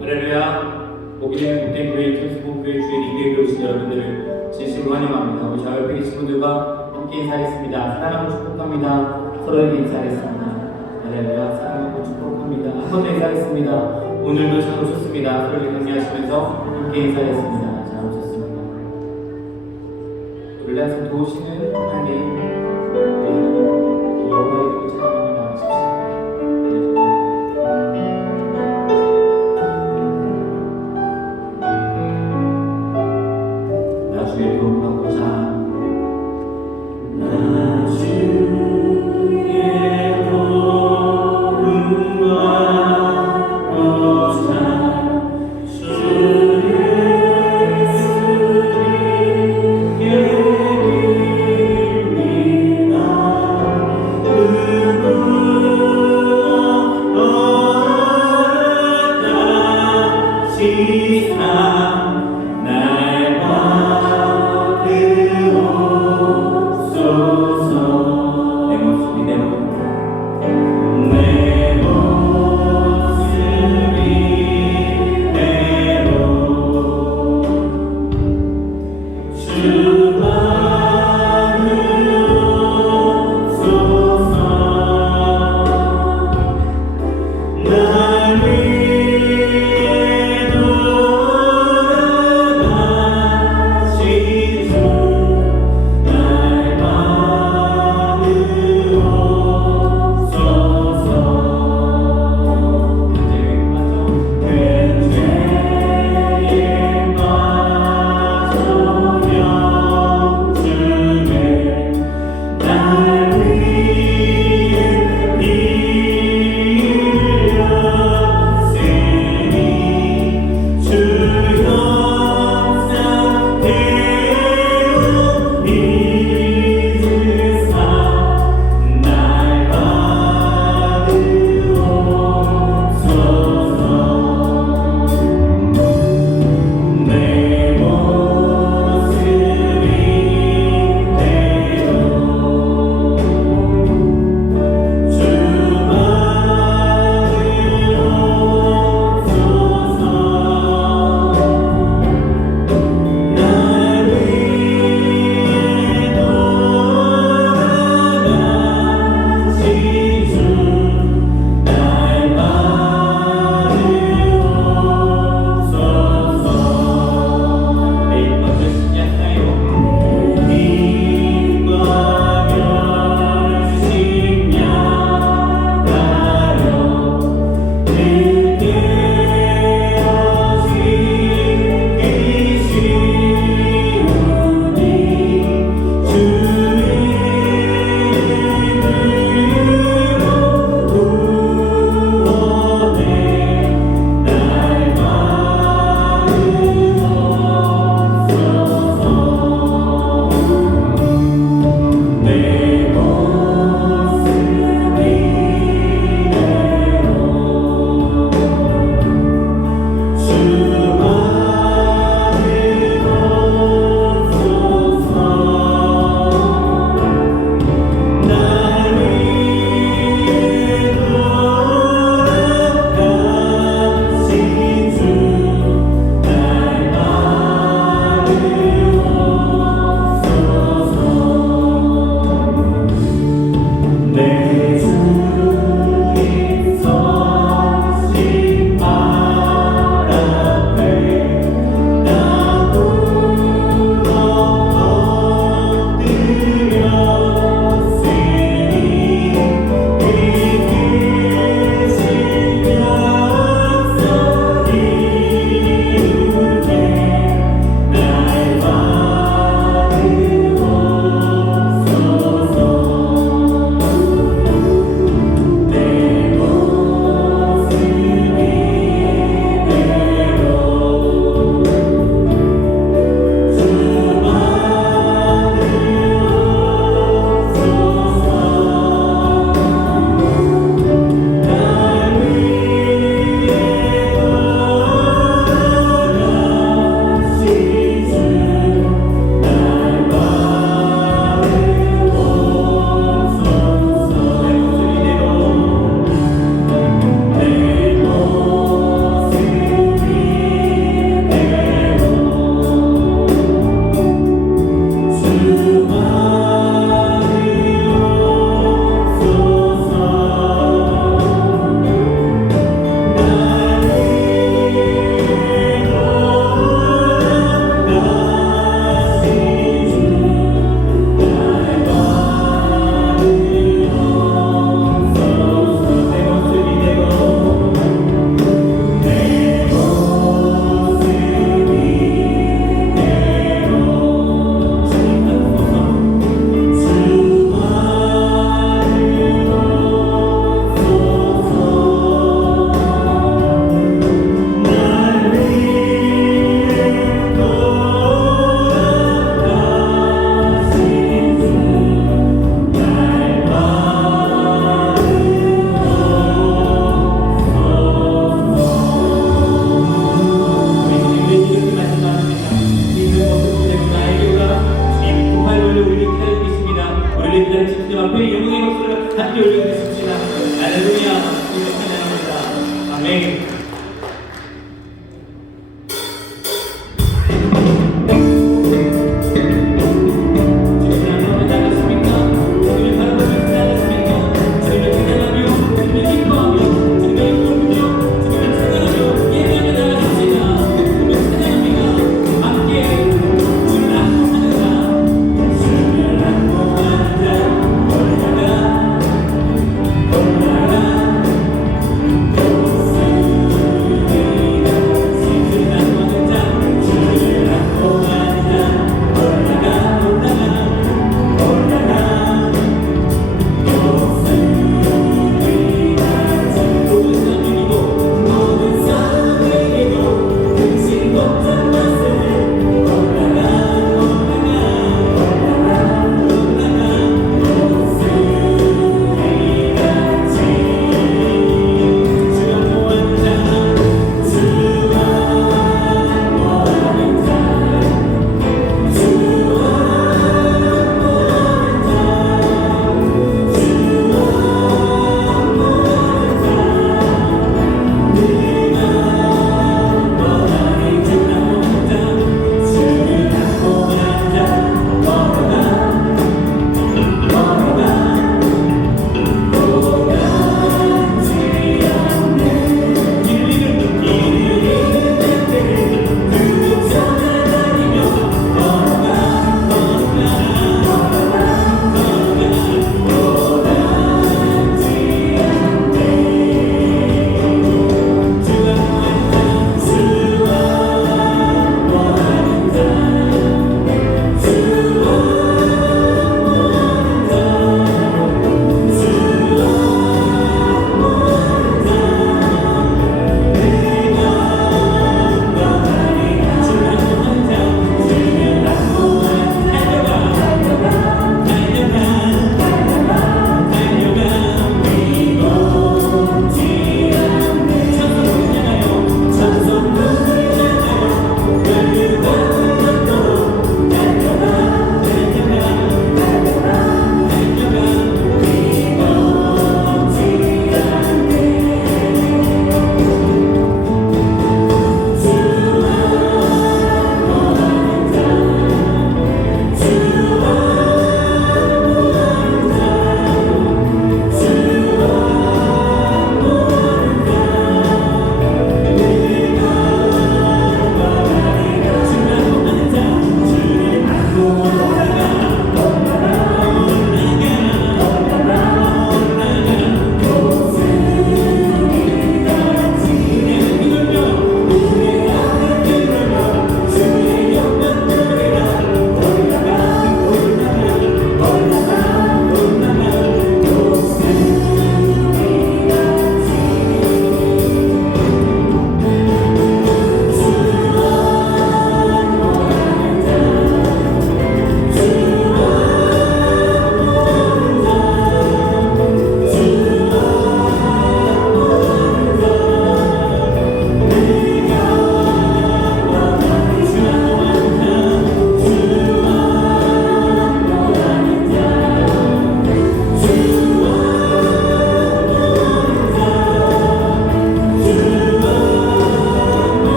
할렐루야. 목요일 국대교회 천수봉교회 주일 이교회에 오신 여러분들을 진심으로 환영합니다. 우리 자유롭게 계신 분들과 함께 인사하겠습니다. 사랑하고 축복합니다. 서로에게 인사하겠습니다. 할렐루야. 사랑하고 축복합니다. 한 번 더 인사하겠습니다. 오늘도 잘 오셨습니다. 서로에게 격려하시면서 함께 인사하겠습니다. 잘 오셨습니다. 우리를 항상 도우시는 하나님, 여호와의 이름을 찬양하며 나아가십시오. 주의 도움 받고자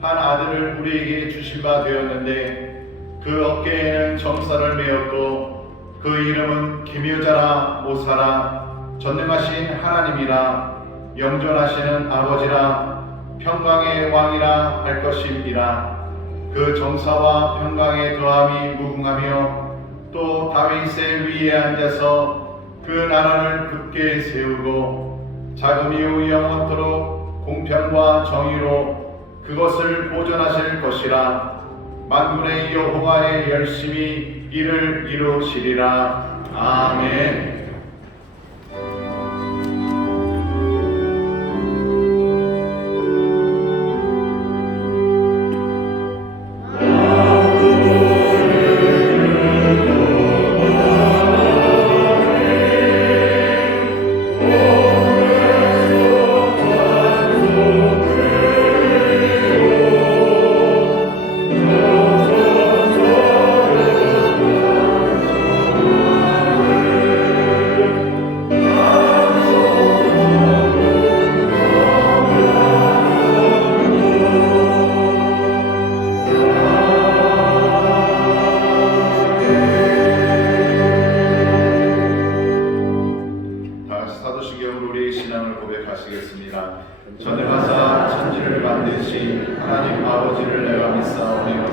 한 아들을 우리에게 주신 바 되었는데 그 어깨에는 정사를 메었고 그 이름은 기묘자라 모사라 전능하신 하나님이라 영존하시는 아버지라 평강의 왕이라 할 것임이라. 그 정사와 평강의 더함이 무궁하며 또 다윗의 위에 앉아서 그 나라를 굳게 세우고 자금이요 영원토록 공평과 정의로 그것을 보존하실 것이라. 만군의 여호와의 열심히 이를 이루시리라. 아멘. 전능하사 천지를 만드신 하나님 아버지를 내가 믿사오며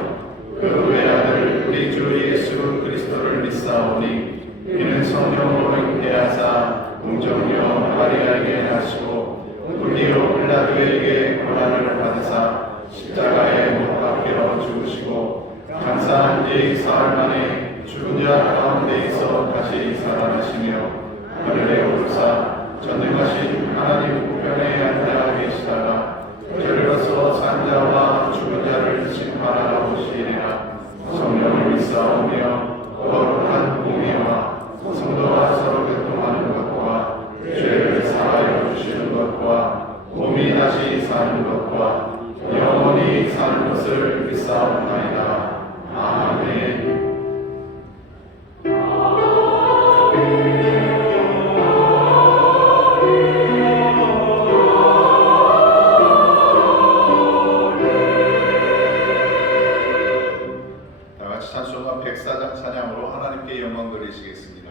그 외아들 우리 주 예수 그리스도를 믿사오니 이는 성령으로 잉태하사 동정녀 마리아에게 나시고 본디오 빌라도에게 고난을 받으사 십자가에 못 박혀 죽으시고 장사한 지 사흘 만에 죽은 자 가운데에서 다시 살아나시며 하늘에 오르사 전능하신 하나님 우편에 앉아 계시다가 저리로서 산 자와 죽은 자를 심판하러 오시리라. 성령을 믿사오며 거룩한 공의와 성도와 서로 교통하는 것과 죄를 사하여 주시는 것과 몸이 다시 사는 것과 영원히 사는 것을 믿사옵나이다. 아멘. 다 같이 찬송가 104장 찬양으로 하나님께 영광 돌리시겠습니다.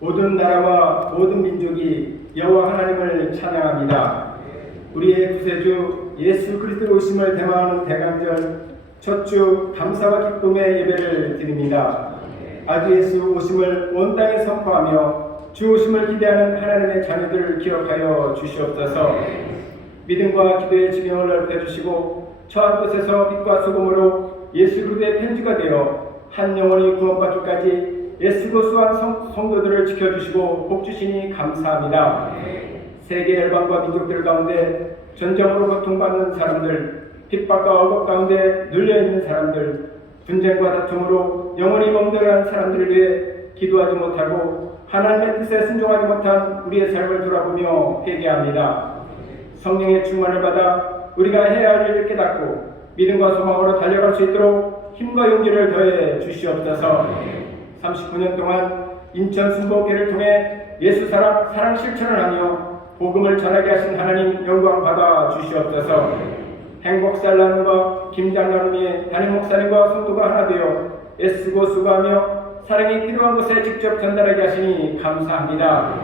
모든 나라와 모든 민족이 여호와 하나님을 찬양합니다. 우리의 구세주 예수 그리스도의 오심을 대망하는 대강절 첫 주 감사와 기쁨의 예배를 드립니다. 아주 예수 오심을 온 땅에 선포하며 주 오심을 기대하는 하나님의 자녀들을 기억하여 주시옵소서. 믿음과 기도의 지경을 넓혀주시고 처한 곳에서 빛과 소금으로 예수 그리스도의 편지가 되어 한 영혼이 구원받기까지 애쓰고 수한 성도들을 지켜주시고 복주시니 감사합니다. 세계 열방과 민족들 가운데 전쟁으로 고통받는 사람들, 핍박과 억압 가운데 눌려있는 사람들, 분쟁과 다툼으로 영원히 멍들어가는 사람들을 위해 기도하지 못하고 하나님의 뜻에 순종하지 못한 우리의 삶을 돌아보며 회개합니다. 성령의 충만을 받아 우리가 해야 할 일을 깨닫고 믿음과 소망으로 달려갈 수 있도록 힘과 용기를 더해 주시옵소서. 39년 동안 인천 순복교를 통해 예수 사랑 실천을 하며 복음을 전하게 하신 하나님 영광 받아 주시옵소서. 행복살 나눔과 김장 나눔이 담임 목사님과 성도가 하나 되어 애쓰고 수고하며 사랑이 필요한 곳에 직접 전달하게 하시니 감사합니다.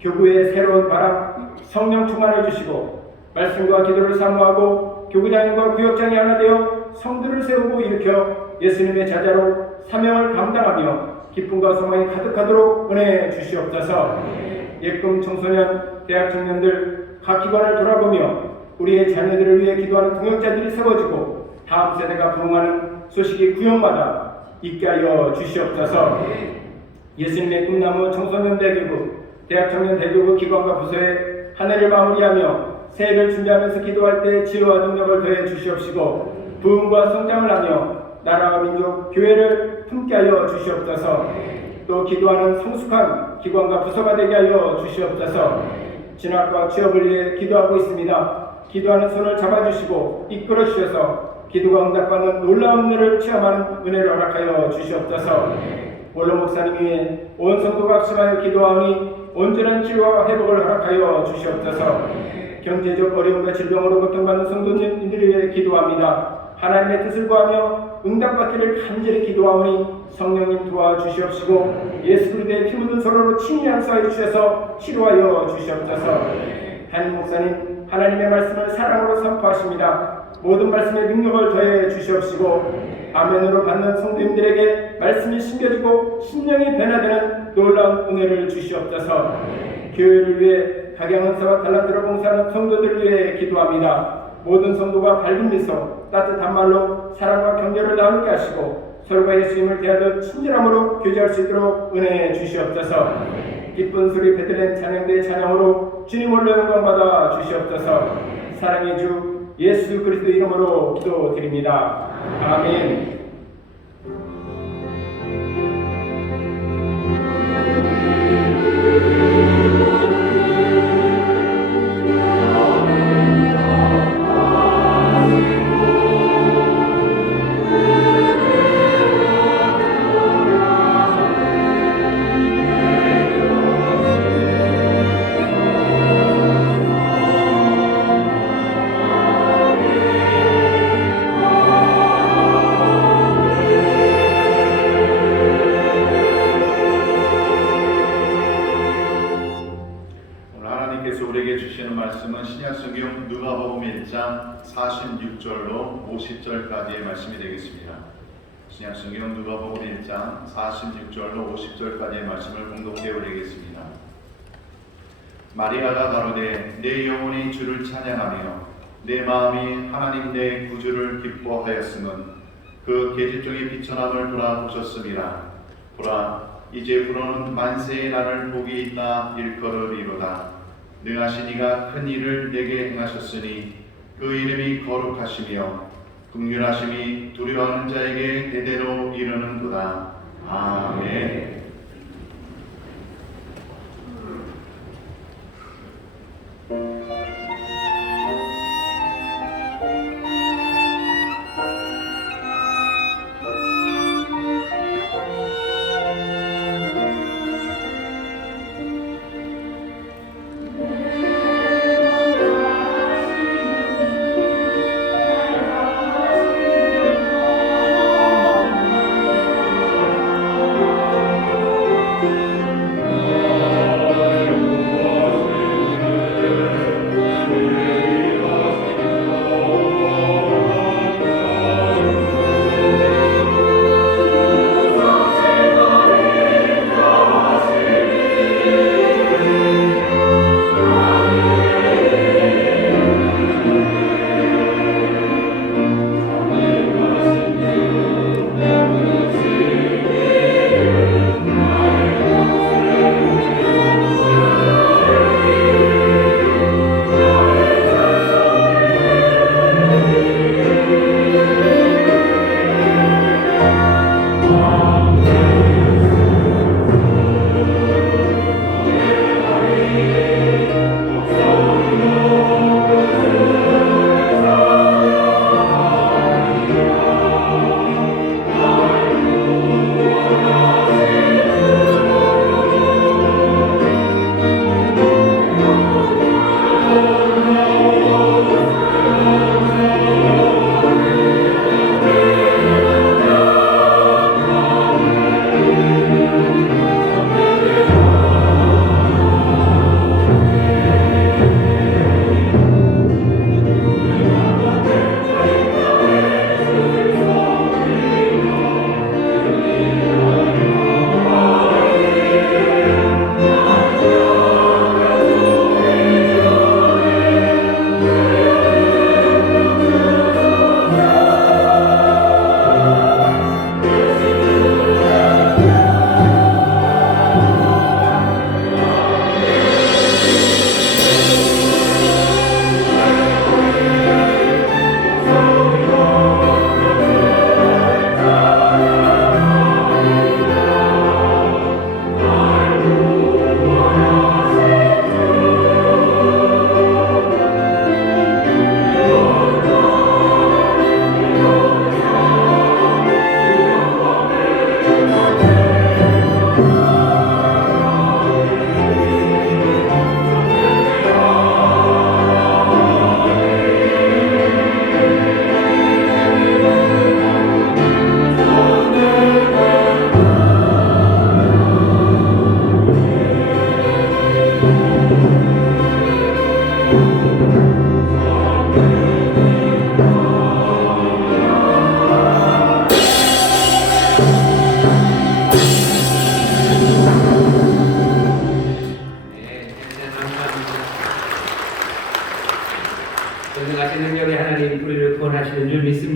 교구의 새로운 바람 성령 충만해 주시고 말씀과 기도를 사모하고 교구장과 구역장이 하나 되어 성들을 세우고 일으켜 예수님의 제자로 사명을 감당하며 기쁨과 소망이 가득하도록 은혜 주시옵소서. 예금 청소년, 대학 청년들 각 기관을 돌아보며 우리의 자녀들을 위해 기도하는 동역자들이 세워지고 다음 세대가 부흥하는 소식이 구역마다 있게 하여 주시옵소서. 예수님의 꿈나무 청소년 대교구, 대학 청년 대교구 기관과 부서에 한 해를 마무리하며 새해를 준비하면서 기도할 때 지혜와 능력을 더해 주시옵시고 부흥과 성장을 하며 나라와 민족, 교회를 품게 하여 주시옵소서. 또 기도하는 성숙한 기관과 부서가 되게 하여 주시옵소서. 진학과 취업을 위해 기도하고 있습니다. 기도하는 손을 잡아주시고 이끌어 주셔서 기도가 응답받는 놀라운 은혜를 체험하는 은혜를 허락하여 주시옵소서. 원로 목사님 위해 온 성도가 합심하여 기도하오니 온전한 치료와 회복을 허락하여 주시옵소서. 경제적 어려움과 질병으로 고통받는 성도님들을 위해 기도합니다. 하나님의 뜻을 구하며 응답받기를 간절히 기도하오니 성령님 도와주시옵시고 예수 그리스도의 피 묻은 서로로 친히 안수하여 주셔서 치료하여 주시옵소서. 담임 목사님 하나님의 말씀을 사랑으로 선포하십니다. 모든 말씀에 능력을 더해 주시옵시고 아멘으로 받는 성도님들에게 말씀이 심겨지고 심령이 변화되는 놀라운 은혜를 주시옵소서. 교회를 위해 각양은사와 달란트로 봉사하는 성도들을 위해 기도합니다. 모든 성도가 밝은 미소, 따뜻한 말로 사랑과 경계를 나누게 하시고 서로가 예수님을 대하듯 친절함으로 교제할 수 있도록 은혜해 주시옵소서. 기쁜 소리 베들레헴 찬양대의 찬양으로 주님 홀로 영광 받아 주시옵소서. 사랑의 주 예수 그리스도 이름으로 기도드립니다. 아멘. 말씀은 신약성경 누가복음 1장 46절로 50절까지의 말씀이 되겠습니다. 신약성경 누가복음 1장 46절로 50절까지의 말씀을 공독해 올리겠습니다. 마리아가 가로되 내 영혼이 주를 찬양하며 내 마음이 하나님 내 구주를 기뻐하였음은 그 계집종이 비천함을 돌아보셨음이라. 보라 이제부로는 만세의 나를 복이 있다 일컬으리로다. 능하신 이가 큰 일을 내게 행하셨으니 그 이름이 거룩하시며 긍휼하심이 두려워하는 자에게 대대로 이르는도다. 아멘.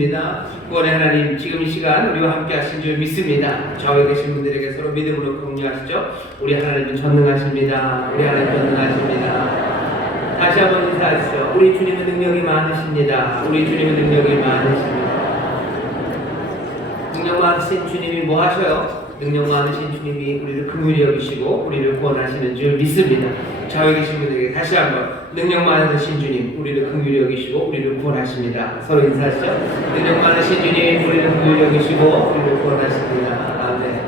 믿습니다. 구원의 하나님, 지금 이 시간 우리와 함께 하신 줄 믿습니다. 좌우에 계신 분들에게 서로 믿음으로 격려하시죠. 우리 하나님은 전능하십니다. 우리 하나님 전능하십니다. 다시 한번 인사하시죠. 우리 주님은 능력이 많으십니다. 우리 주님은 능력이 많으십니다. 능력 많으신 주님이 뭐 하셔요? 능력 많으신 주님이 우리를 긍휼히 여기시고 우리를 구원하시는 줄 믿습니다. 좌우에 계신 분들에게 다시 한번 능력 많으신 주님 우리를 긍휼히 여기시고 우리를 구원하십니다. 서로 인사하시죠. 능력 많으신 주님 우리를 긍휼히 여기시고 우리를 구원하십니다. 아멘.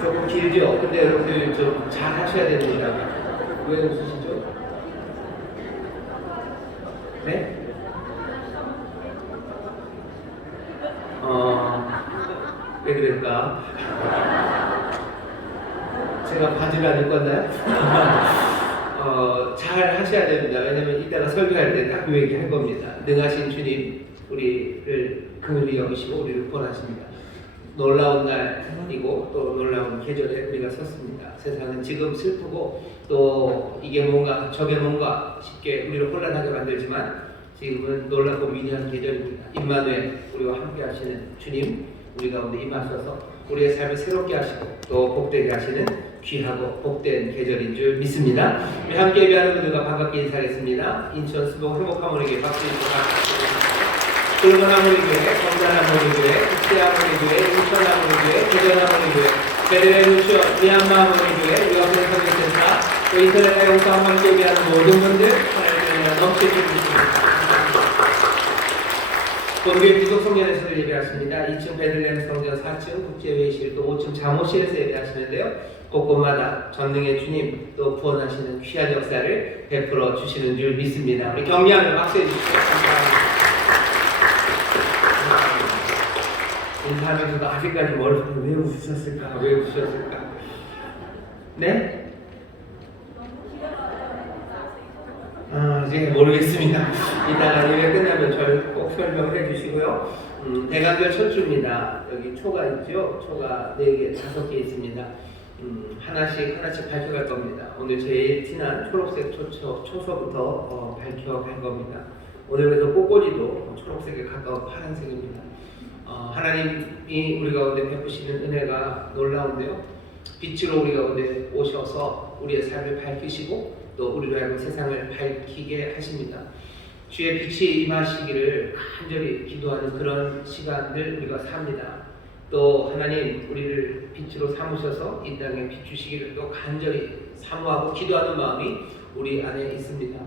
조금 길죠? 근데 여러분들 좀 잘 하셔야 됩니다. 왜 웃으시죠? 네? 왜 그럴까? 제가 바지를 안 입고 왔나요? 잘 하셔야 됩니다. 왜냐면 이따가 설교할 때 딱 그 얘기 할 겁니다. 능하신 주님, 우리를 긍휼히 여기시고 우리를 구원하십니다. 놀라운 날이고 또 놀라운 계절에 우리가 섰습니다. 세상은 지금 슬프고 또 이게 뭔가 저게 뭔가 쉽게 우리를 혼란하게 만들지만 지금은 놀랍고 위대한 계절입니다. 임마누엘, 우리와 함께 하시는 주님, 우리 가운데 임하셔서 우리의 삶을 새롭게 하시고 또 복되게 하시는 귀하고 복된 계절인 줄 믿습니다. 우리 함께 예배하는 분들과 반갑게 인사하겠습니다. 인천 수동 회복하모니교회 박수인 굵은 하모니교회, 건단 하모니교회, 국대 하모니교회, 인천 하모니교회, 대전 하모니교회, 베르레 루시오, 미얀마 하모니교회, 유학생 성교센터, 또 인터넷 영상 함께 예배하는 모든 분들 하나님의 넘치게 주십니다. 본교회 기독성전에서 예배하십니다. 2층 베들레헴 성전, 4층 국제회의실, 또 5층 장호실에서 예배하시는데요. 곳곳마다 전능의 주님 또 구원하시는 귀한 역사를 베풀어 주시는 줄 믿습니다. 우리 격려하는 박수해 주시죠. 감사합니다. 인사하면서도 아직까지 왜 웃으셨을까? 왜 웃으셨을까? 네? 이제 모르겠습니다. 이따가 예배 끝나면 저를 꼭 설명을 해주시고요. 대관절 첫 주입니다. 여기 초가 있죠? 초가 4개, 5개 있습니다. 하나씩 밝혀갈 겁니다. 오늘 제일 진한 초록색 초서부터 밝혀갈 겁니다. 오늘 그래서 꽃꽂이도 초록색에 가까운 파란색입니다. 하나님이 우리 가운데 베푸시는 은혜가 놀라운데요. 빛으로 우리 가운데 오셔서 우리의 삶을 밝히시고 또 우리로 하여금 세상을 밝히게 하십니다. 주의 빛이 임하시기를 간절히 기도하는 그런 시간을 우리가 삽니다. 또 하나님 우리를 빛으로 삼으셔서 이 땅에 비추시기를 또 간절히 사모하고 기도하는 마음이 우리 안에 있습니다.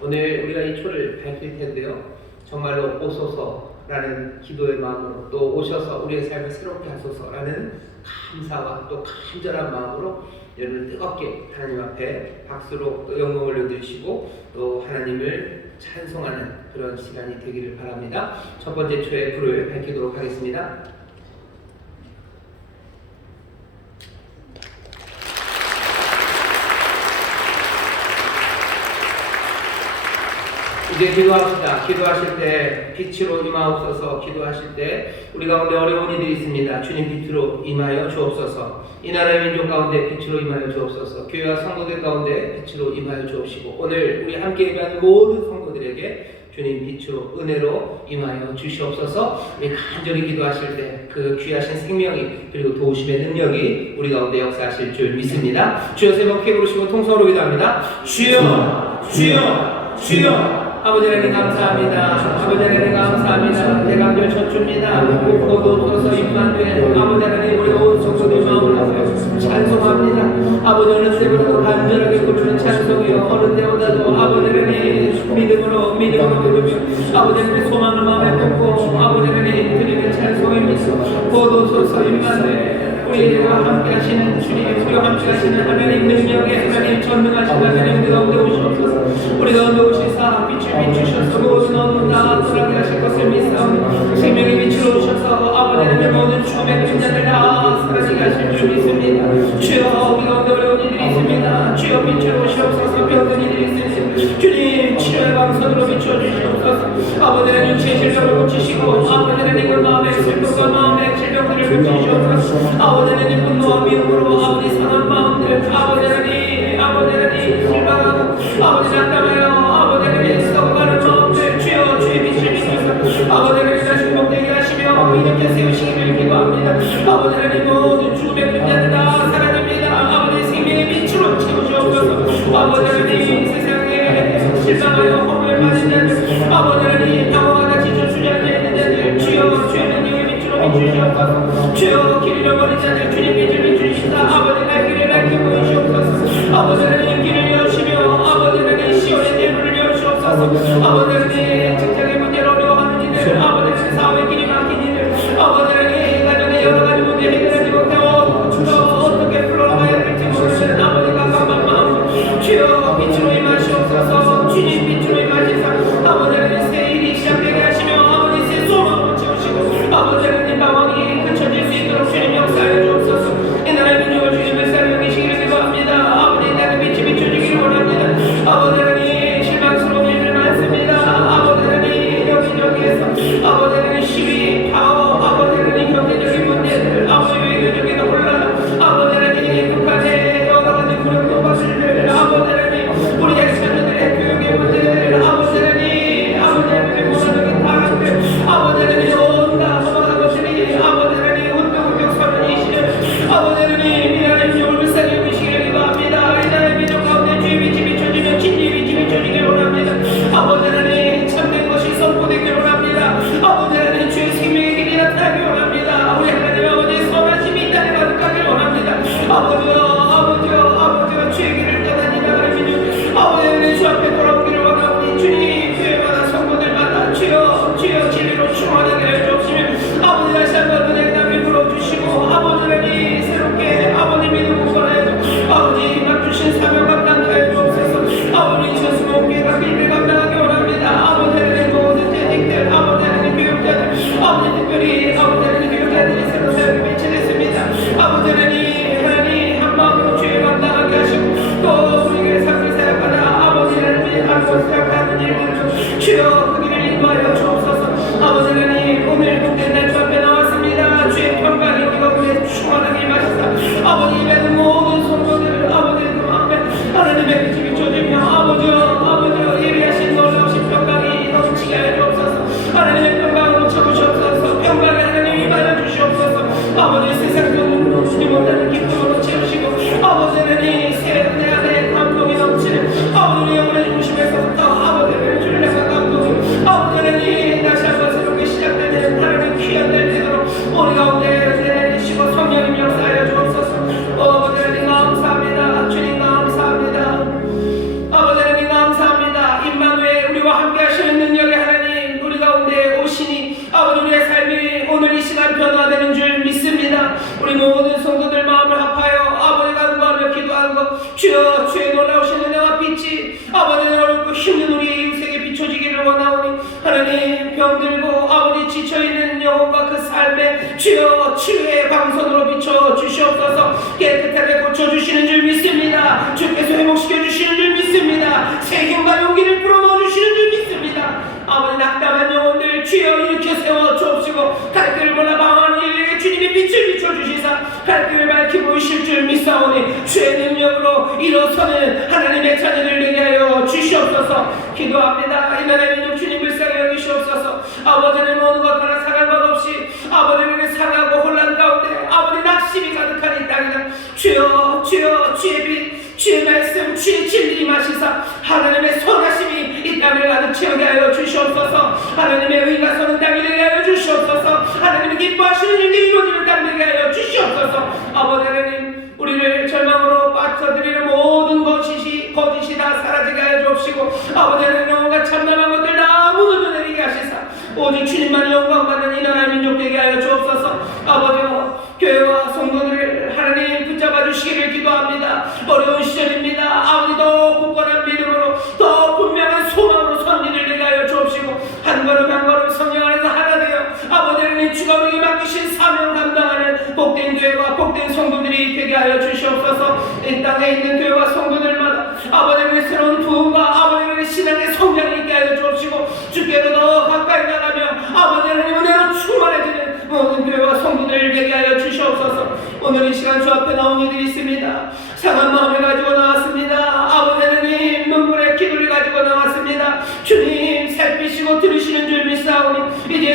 오늘 우리가 이 초를 밝힐 텐데요. 정말로 오소서라는 기도의 마음으로 또 오셔서 우리의 삶을 새롭게 하소서라는 감사와 또 간절한 마음으로 여러분 뜨겁게 하나님 앞에 박수로 또 영광을 올려드리시고 또 하나님을 찬송하는 그런 시간이 되기를 바랍니다. 첫 번째 초의 불을 밝히도록 하겠습니다. 이제 기도합시다. 기도하실 때 빛으로 임하옵소서. 기도하실 때 우리 가운데 어려운 이들이 있습니다. 주님 빛으로 임하여 주옵소서. 이 나라의 민족 가운데 빛으로 임하여 주옵소서. 교회와 성도들 가운데 빛으로 임하여 주옵시고 오늘 우리 함께 예배하는 모든 성도들에게 주님 빛으로 은혜로 임하여 주시옵소서. 우리 간절히 기도하실 때 그 귀하신 생명이 그리고 도우심의 능력이 우리 가운데 역사하실 줄 믿습니다. 주여 세 번 크게 부르시고 통성으로 기도합니다. 주여 주여 주여. 아버지 하나님 감사합니다. 아버지 하나님 감사합니다. 대감절 첫 주입니다. 고도 떠서 임마누엘 아버지 하나님 우리 온 성도들 마음을 하세요. 찬송합니다. 아버지 어느 때보다도 간절하게 고추는 찬송이요 어느 때보다도 아버지 하나님 믿음으로 부르며 아버지 하나님 소망을 마음에 품고 아버지 하나님 드리는 찬송입니다. 고도소서 임마누엘 우리와 함께 하시는 주님, 우리와 함께 하시는 하나님 능력의 하나님 전능하신 하나님 가운데 오셔서 우리 가운데 오시사 빛을 비추셔서 모든 어둠 다 떠나게 하실 것을 믿사오니 생명의 빛으로 오셔서 아버지 하나님의 모든 추움의 그림자를 다 사라지게 하실 줄 믿습니다. 주여 우리 가운데 어려운 이들이 있습니다. 주여 빛으로 오시옵소서. 병든 이들이 있으니 주님 치료의 방선으로 비춰주시옵소서. 아버지 하나님 육체의 질병을 고치시고 아버지 하나님의 마음의 슬픔과 마음의 질병들을 고치시옵소서. 아버지 하나님 분노와 미움으로 아버지 상한 마음들 아버지 하나님 실망하고 아버지 난감하여 아버지 하나님 썩어가는 마음들 주여 주의 빛을 비추소서. 아버지 하나님 다시 회복되게 하시며 이렇게 세우시기를 기도합니다. 아버지 하나님 모든 죽음의 그림자들 다 사라집니다. 아버지 생명의 빛으로 채우시옵소서. 아버지 하나님 세상에 실망하여 허물을 받은 자들, 아버지 하나님 당황하다 지쳐 주저앉아 자들, 주여 주의 능력의 빛으로 비추시옵소서. 주여 길 잃어버린 자들 주님 빛을 비추시다. 아버지 날 길을 밝히 보이시옵소서. 아버지 하나님 길을 여시며 아버지 하나님 시온의 대문을 여시옵소서. 아버지 하나님 직장의 문제로 어려워하는 이들, 아버지 하나님 사업의 길이 막힌 이들, 아버지 하나님 가정의 여러 가지 문제 해결하지 못하고 어떻게 풀어가야 될지 모르는 아버지가 강한 마음, 주여 빛으로 임하시옵소서. 주님 빛으로 임하시사 아버지 하나님 새 일이 시작되게 하시며 아버지 새 소망으로 채우시고 아버지 하나님 방황이 그쳐질 수 있도록 주님 역사해 주옵소서. 이 나라의 민족을 주님의 살려 계시기를 기도합니다. 아버지 나의 빛이 비춰지기를 원합니다. 아버지 하나님 실망스러운 일들 많습니다. 아버지 하나님 여기저기에서 아버지 하나님 시위 파워, 아버지 하나님 경제적인 문제들, 아버지 외교적인 혼란, 아버지 하나님 북한의 여러 가지 무력도 받을 아버지 하나님 우리 자녀들의 교육의 문제들, 아버지 하나님 문화적인 타락들, 아버지 하나님 온갖 험한 것들이 아버지 하나님 운동적 선언이시는 아버지 하나님 이 나라의 민족을 불쌍히 여기시기를 기도합니다. 이 나라의 민족 가운데 주의 빛이 비춰지며 진리의 빛이 비춰지기를 원합니다. 아버지 하나님 참된 것이 선포되기를 원합니다. 아버지 하나님 주의 생명의 길이 나타나기를 원합니다. 우리 하나님 아버지의 선하심이 이 땅에 가득하기를 원합니다. 아버지여 주의 길을 떠난 이 나라의 민족, 아버지 하나님 주 앞에 돌아오기를 원합니다. 주님 교회마다 성도들마다 주여 진리로 충만하게 해 주옵시며 아버지 다시 한번 은혜의 땅을 불어주시고 아버지 하나님 새롭게 아버지 믿음 구원하여 아버지 맡주신 사명 감당하여 주옵소서. 아버지 전수목교회가 길을 감당하기 원합니다. 아버지 하나님 모든 재직들, 아버지 하나님 교육자들, 아버지 특별히 아버지 하나님 교육자들이 새로 사역에 배치됐습니다. 아버지 하나님 한 마음으로 주의 감당하게 하시고 또 우리 교회 삶을 사역하다 아버지 하나님 알고 생각하는 일들을 주여 그 길을 인도하여 주옵소서. 아버지 하나님 오늘 복된 날 주 앞에 나왔습니다. 주의 평강이 우리 가운데 충만하게 임하시사 아버지 입에는 모든 성도들 아버지 그 앞에 하나님의 빛이 비춰지며 아버지여 예비하신 놀라우신 평강이 넘치게 하여 주옵소서. 하나님의 평강으로 채우시옵소서. 평강의 하나님 임하여 주시옵소서. 아버지 세상 그 주지 못하는 기쁨으로 채우시고 아버지 하나님 새 은혜 안에 감동이 넘치는 아버지 영혼의 중심에서부터 아버지 하나님 주를 향한 감동이 아버지 하나님 다시 한번 새롭게 시작되는 하나님 귀한 날 되도록 우리 가운데 내리시고 성령님 역사하여 주옵소서. 아버지 하나님 감사합니다. 주님 감사합니다. 아버지 하나님 감사합니다. 임마누엘 우리와 함께 하시는 능력의 하나님 우리 가운데 오시니 아버지 우리의 삶이 오늘 이 시간 변화되는 줄 믿습니다. 우리 모든 성도들 마음을 합하여 아버지 간구하며 기도하는 것 주여 주의 놀라우신 은혜와 빛이 아버지 어렵고 힘든 우리의 인생에 비춰지기를 원하오니 하나님 병들고 아버지 지쳐있는 영혼과 그 삶에 주여 치유의 방선으로 비춰 주시옵소서. 깨끗하게 고쳐주시는 줄 믿습니다. 주께서 회복시켜 주시는 줄 믿습니다. 새 힘과 용기를 불어넣어 주시는 줄 믿습니다. 아버지 낙담한 영혼들 주여 일으켜 세워 주옵시고 갈 길을 몰라 방황하는 인에게 주님의 빛을 비춰주시사 갈 길을 밝히 보이실 줄 믿사오니 주의 능력으로 일어서는 하나님의 자녀들 되게 하여 주시옵소서. 기도합니다. 이 나라의 민족 주님 불쌍히 여기시옵소서. 아버지는 모든 것 하나 상한 것 없이 아버지는 상하고 혼란 가운데 아버지 낙심이 가득한 이 땅이다. 주여 주의 빛 주의 말씀 주의 진리 마시사 하나님의 선하심이 이 땅을 가득 채우게 하여 주시옵소서. 하나님의 의가 서는 땅이 되게 하여 주시옵소서. 하나님의 기뻐하시는 일이 이루어지는 땅 되게 하여 주시옵소서. 아버지 하나님 우리를 절망으로 빠져드리는 모든 거짓이 다 사라지게 하여 주옵시고 아버지 하나님 영혼과 참담한 것들 다 무너져내리게 하시사 오직 주님만이 영광받는 이 나라의 민족 되게 하여 주옵소서. 아버지와 교회와 성도들을 하나님 붙잡아 주시기를 기도합니다. 어려운 시절입니다. 아버지 더 굳건한 믿음으로 더 분명한 소망으로 선리를 되게 하여 주옵시고 한 걸음 한 걸음 성령 안에서 하나 되어 아버지 하나님 주가 우리에게 맡기신 사명 감당하는 복된 교회와 복된 성도들이 되게 하여 주시옵소서. 이 땅에 있는 교회와 성도들마다 아버지 하나님의 새로운 부흥과 아버지 하나님의 신앙의 성장이 있게 하여 주옵시고 주께로 더 가까이 나가며 아버지 하나님 은혜로 충만해지는 모든 교회와 성도들 되게 하여 주시옵소서. 오늘 이 시간 주 앞에 나온 이들이 있습니다. 상한 마음을 가지고 나왔습니다. 아버지 하나님 눈물의 기도를 가지고 나왔습니다. 주님 살피시고 들으시는 줄 믿사오니 이제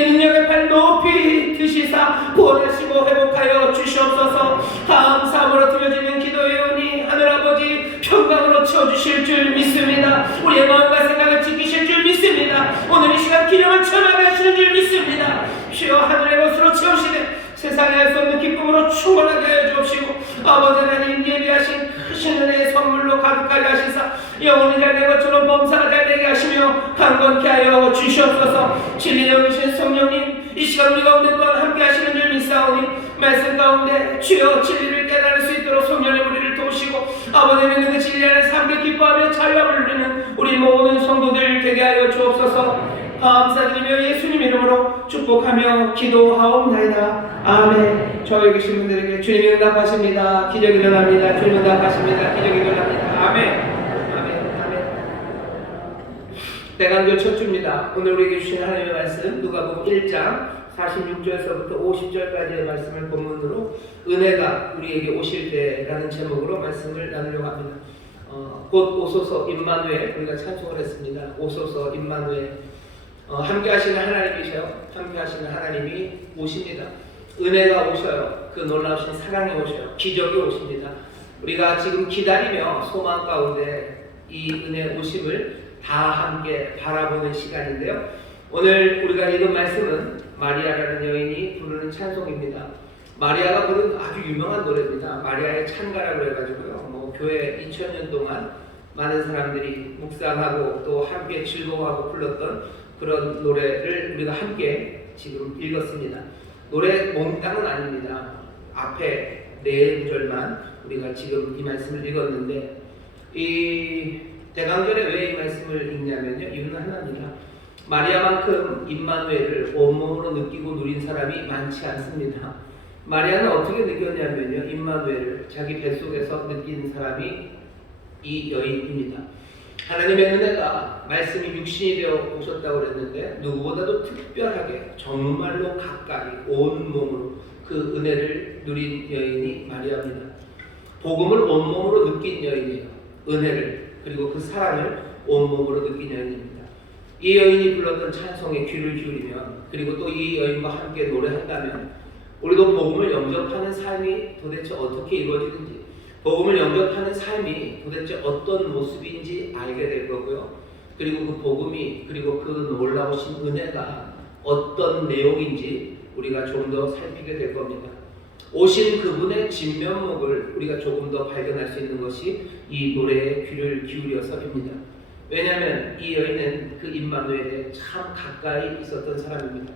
지키시사 구원하시고 회복하여 주시옵소서. 감사함으로 드려지는 기도회오니 하늘아버지 평강으로 채워주실 줄 믿습니다. 우리의 마음과 생각을 지키실 줄 믿습니다. 오늘 이 시간 기념을 전하게 하시는 줄 믿습니다. 주여 하늘의 것으로 채우시되 세상에 할 수 없는 기쁨으로 충만하게 하여 주옵시고 아버지 하나님 예비하신 크신 은혜의 선물로 가득하게 하시사 영혼이 잘 된 것처럼 범사가 잘 되게 하시며 강건케 하여 주시옵소서. 진리의 영이신 성령님 이 시간 우리 가운데 또한 함께 하시는 줄 믿사오니 말씀 가운데 주여 진리를 깨달을 수 있도록 성령의 우리를 도우시고 아버지 믿는 그 진리 안에서 함께 기뻐하며 자유함을 누리는 우리 모든 성도들 되게 하여 주옵소서. 감사드리며 예수님 이름으로 축복하며 기도하옵나이다. 아멘. 저에 계신 분들에게 주님이 응답하십니다. 기적이 일어납니다. 주님 응답하십니다. 기적이 일어납니다. 아멘. 아멘. 아멘. 대강절 첫 주입니다. 오늘 우리에게 주신 하나님의 말씀 누가복음 1장 46절에서부터 50절까지의 말씀을 본문으로 은혜가 우리에게 오실 때라는 제목으로 말씀을 나누려고 합니다. 곧 오소서 임마누엘 우리가 찬송을 했습니다. 오소서 임마누엘 함께 하시는 하나님이셔요. 함께 하시는 하나님이 오십니다. 은혜가 오셔요. 그 놀라우신 사랑이 오셔요. 기적이 오십니다. 우리가 지금 기다리며 소망 가운데 이 은혜 오심을 다 함께 바라보는 시간인데요. 오늘 우리가 읽은 말씀은 마리아라는 여인이 부르는 찬송입니다. 마리아가 부른 아주 유명한 노래입니다. 마리아의 찬가라고 해가지고요. 교회 2000년 동안 많은 사람들이 묵상하고 또 함께 즐거워하고 불렀던 그런 노래를 우리가 함께 지금 읽었습니다. 노래 몽땅은 아닙니다. 앞에 4구절만 우리가 지금 이 말씀을 읽었는데 이 대강절에 왜 이 말씀을 읽냐면요. 이유는 하나입니다. 마리아만큼 임마누엘을 온몸으로 느끼고 누린 사람이 많지 않습니다. 마리아는 어떻게 느꼈냐면요. 임마누엘을 자기 뱃속에서 느낀 사람이 이 여인입니다. 하나님의 은혜가 말씀이 육신이 되어 오셨다고 그랬는데 누구보다도 특별하게 정말로 가까이 온몸으로 그 은혜를 누린 여인이 마리아입니다. 복음을 온몸으로 느낀 여인이에요. 은혜를 그리고 그 사랑을 온몸으로 느낀 여인입니다. 이 여인이 불렀던 찬송에 귀를 기울이면 그리고 또 이 여인과 함께 노래한다면 우리도 복음을 영접하는 삶이 도대체 어떻게 이루어지는지 복음을 영접하는 삶이 도대체 어떤 모습인지 알게 될 거고요. 그리고 그 복음이 그리고 그 놀라우신 은혜가 어떤 내용인지 우리가 좀 더 살피게 될 겁니다. 오신 그분의 진면목을 우리가 조금 더 발견할 수 있는 것이 이 노래에 귀를 기울여서입니다. 왜냐하면 이 여인은 그 임마누엘에 참 가까이 있었던 사람입니다.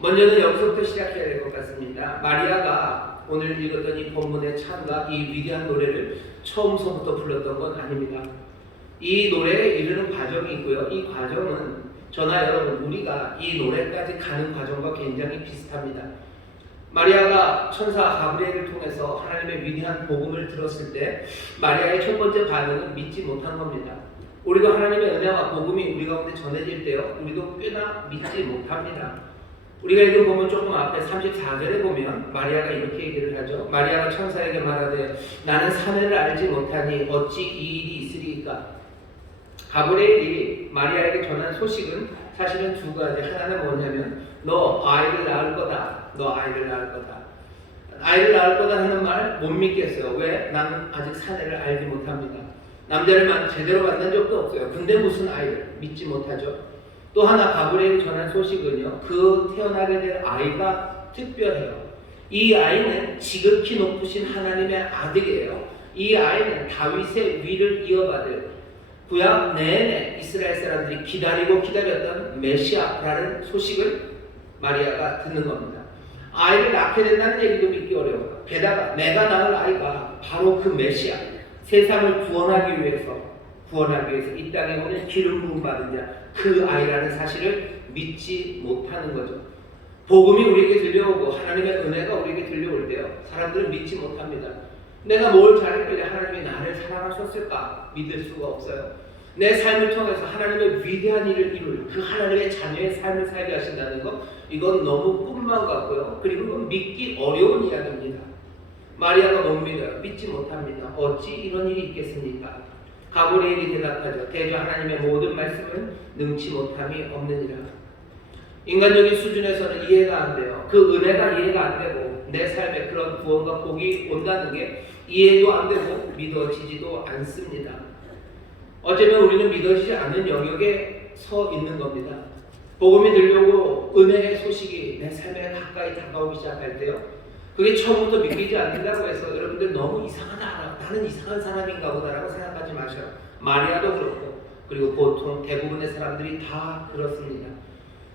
먼저는 여기서부터 시작해야 될 것 같습니다. 마리아가 오늘 읽었던 이 본문의 찬가 이 위대한 노래를 처음서부터 불렀던 건 아닙니다. 이 노래에 이르는 과정이 있고요. 이 과정은 저나 여러분 우리가 이 노래까지 가는 과정과 굉장히 비슷합니다. 마리아가 천사 가브리엘을 통해서 하나님의 위대한 복음을 들었을 때 마리아의 첫 번째 반응은 믿지 못한 겁니다. 우리도 하나님의 은혜와 복음이 우리 가운데 전해질 때요. 우리도 꽤나 믿지 못합니다. 우리가 읽은 본문 조금 앞에 34절에 보면 마리아가 이렇게 얘기를 하죠. 마리아가 천사에게 말하되 나는 사내를 알지 못하니 어찌 이 일이 있으리이까. 가브리엘이 마리아에게 전한 소식은 사실은 두 가지. 하나는 뭐냐면 너 아이를 낳을 거다. 너 아이를 낳을 거다. 아이를 낳을 거다 하는 말 못 믿겠어요. 왜? 나는 아직 사내를 알지 못합니다. 남자를 제대로 만난 적도 없어요. 근데 무슨 아이를 믿지 못하죠. 또 하나 가브리엘이 전한 소식은요. 그 태어나게 될 아이가 특별해요. 이 아이는 지극히 높으신 하나님의 아들이에요. 이 아이는 다윗의 위를 이어받을 구약 내내 이스라엘 사람들이 기다리고 기다렸던 메시아라는 소식을 마리아가 듣는 겁니다. 아이를 낳게 된다는 얘기도 믿기 어려워요. 게다가 내가 낳을 아이가 바로 그 메시아, 세상을 구원하기 위해서 이 땅에 오는 기름 부음 받은 자, 그 아이라는 사실을 믿지 못하는 거죠. 복음이 우리에게 들려오고 하나님의 은혜가 우리에게 들려올 때요. 사람들은 믿지 못합니다. 내가 뭘 잘했길래 하나님이 나를 사랑하셨을까? 믿을 수가 없어요. 내 삶을 통해서 하나님의 위대한 일을 이룰 그 하나님의 자녀의 삶을 살게 하신다는 것, 이건 너무 꿈만 같고요. 그리고 그건 믿기 어려운 이야기입니다. 마리아가 못 믿어요. 믿지 못합니다. 어찌 이런 일이 있겠습니까? 가브리엘이 대답하죠. 대저 하나님의 모든 말씀은 능치 못함이 없느니라. 인간적인 수준에서는 이해가 안 돼요. 그 은혜가 이해가 안 되고 내 삶에 그런 구원과 복이 온다는 게 이해도 안 되고 믿어지지도 않습니다. 어쩌면 우리는 믿어지지 않는 영역에 서 있는 겁니다. 복음이 들려오고 은혜의 소식이 내 삶에 가까이 다가오기 시작할 때요, 그게 처음부터 믿기지 않는다고 해서 여러분들 너무 이상하다, 나는 이상한 사람인가 보다라고 생각하지 마셔요. 마리아도 그렇고 그리고 보통 대부분의 사람들이 다 그렇습니다.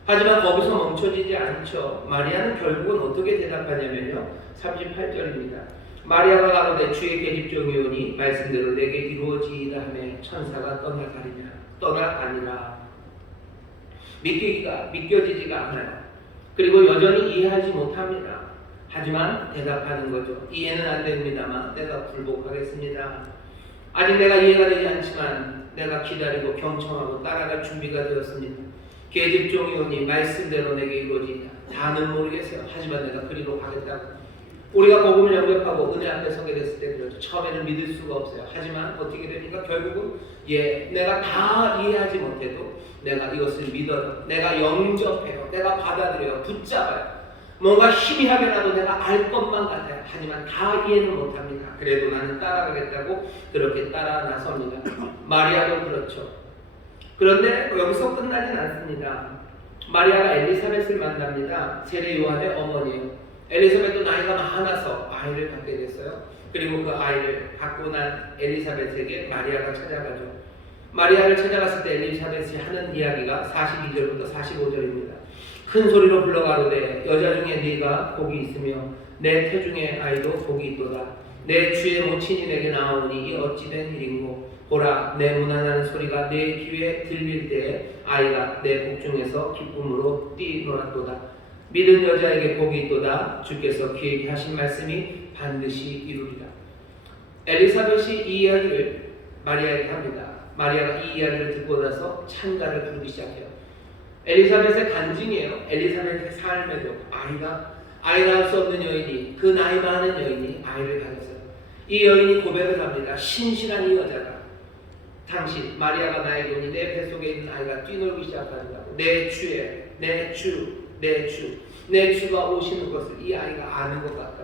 하지만 거기서 멈춰지지 않죠. 마리아는 결국은 어떻게 대답하냐면요, 38절입니다. 마리아가 가로되 주의 계집종이 오니 말씀대로 내게 이루어지이다 하며 천사가 떠나가니라. 믿겨지지가 않아요. 그리고 여전히 이해하지 못합니다. 하지만 대답하는 거죠. 이해는 안 됩니다만 내가 굴복하겠습니다. 아직 내가 이해가 되지 않지만 내가 기다리고 경청하고 따라갈 준비가 되었습니다. 계집종이 오니 말씀대로 내게 이루어지이다. 다는 모르겠어요. 하지만 내가 그리로 가겠다고. 우리가 복음을 영접하고 은혜 앞에 서게 됐을 때 그렇죠. 처음에는 믿을 수가 없어요. 하지만 어떻게 되니까 결국은 내가 다 이해하지 못해도 내가 이것을 믿어요. 내가 영접해요. 내가 받아들여요. 붙잡아요. 뭔가 희미하게라도 내가 알 것만 같아요. 하지만 다 이해는 못합니다. 그래도 나는 따라가겠다고 그렇게 따라 나섭니다. 마리아도 그렇죠. 그런데 여기서 끝나진 않습니다. 마리아가 엘리사벳을 만납니다. 세례 요한의 어머니예요. 엘리사벳도 나이가 많아서 아이를 갖게 됐어요. 그리고 그 아이를 갖고 난 엘리사벳에게 마리아가 찾아가죠. 마리아를 찾아갔을 때 엘리사벳이 하는 이야기가 42절부터 45절입니다. 큰 소리로 불러가로되 여자 중에 네가 복이 있으며 내 태중의 아이도 복이 있도다. 내 주의 모친이 내게 나오니 이 어찌된 일인고. 보라, 내 무난하는 소리가 내 귀에 들릴 때에 아이가 내 복중에서 기쁨으로 뛰놀았도다. 믿은 여자에게 복이 있도다. 주께서 그에게 하신 말씀이 반드시 이루리라. 엘리사벳이 이 이야기를 마리아에게 합니다. 마리아가 이 이야기를 듣고 나서 찬가를 부르기 시작해요. 엘리사벳의 간증이에요. 엘리사벳의 삶에도 아이 낳을 수 없는 여인이, 그 나이 많은 여인이 아이를 가졌어요. 이 여인이 고백을 합니다. 신실한 이 여자가 당신 마리아가 나에게 오니 내 뱃속에 있는 아이가 뛰놀기 시작한다고. 내 주가 오시는 것을 이 아이가 아는 것 같다.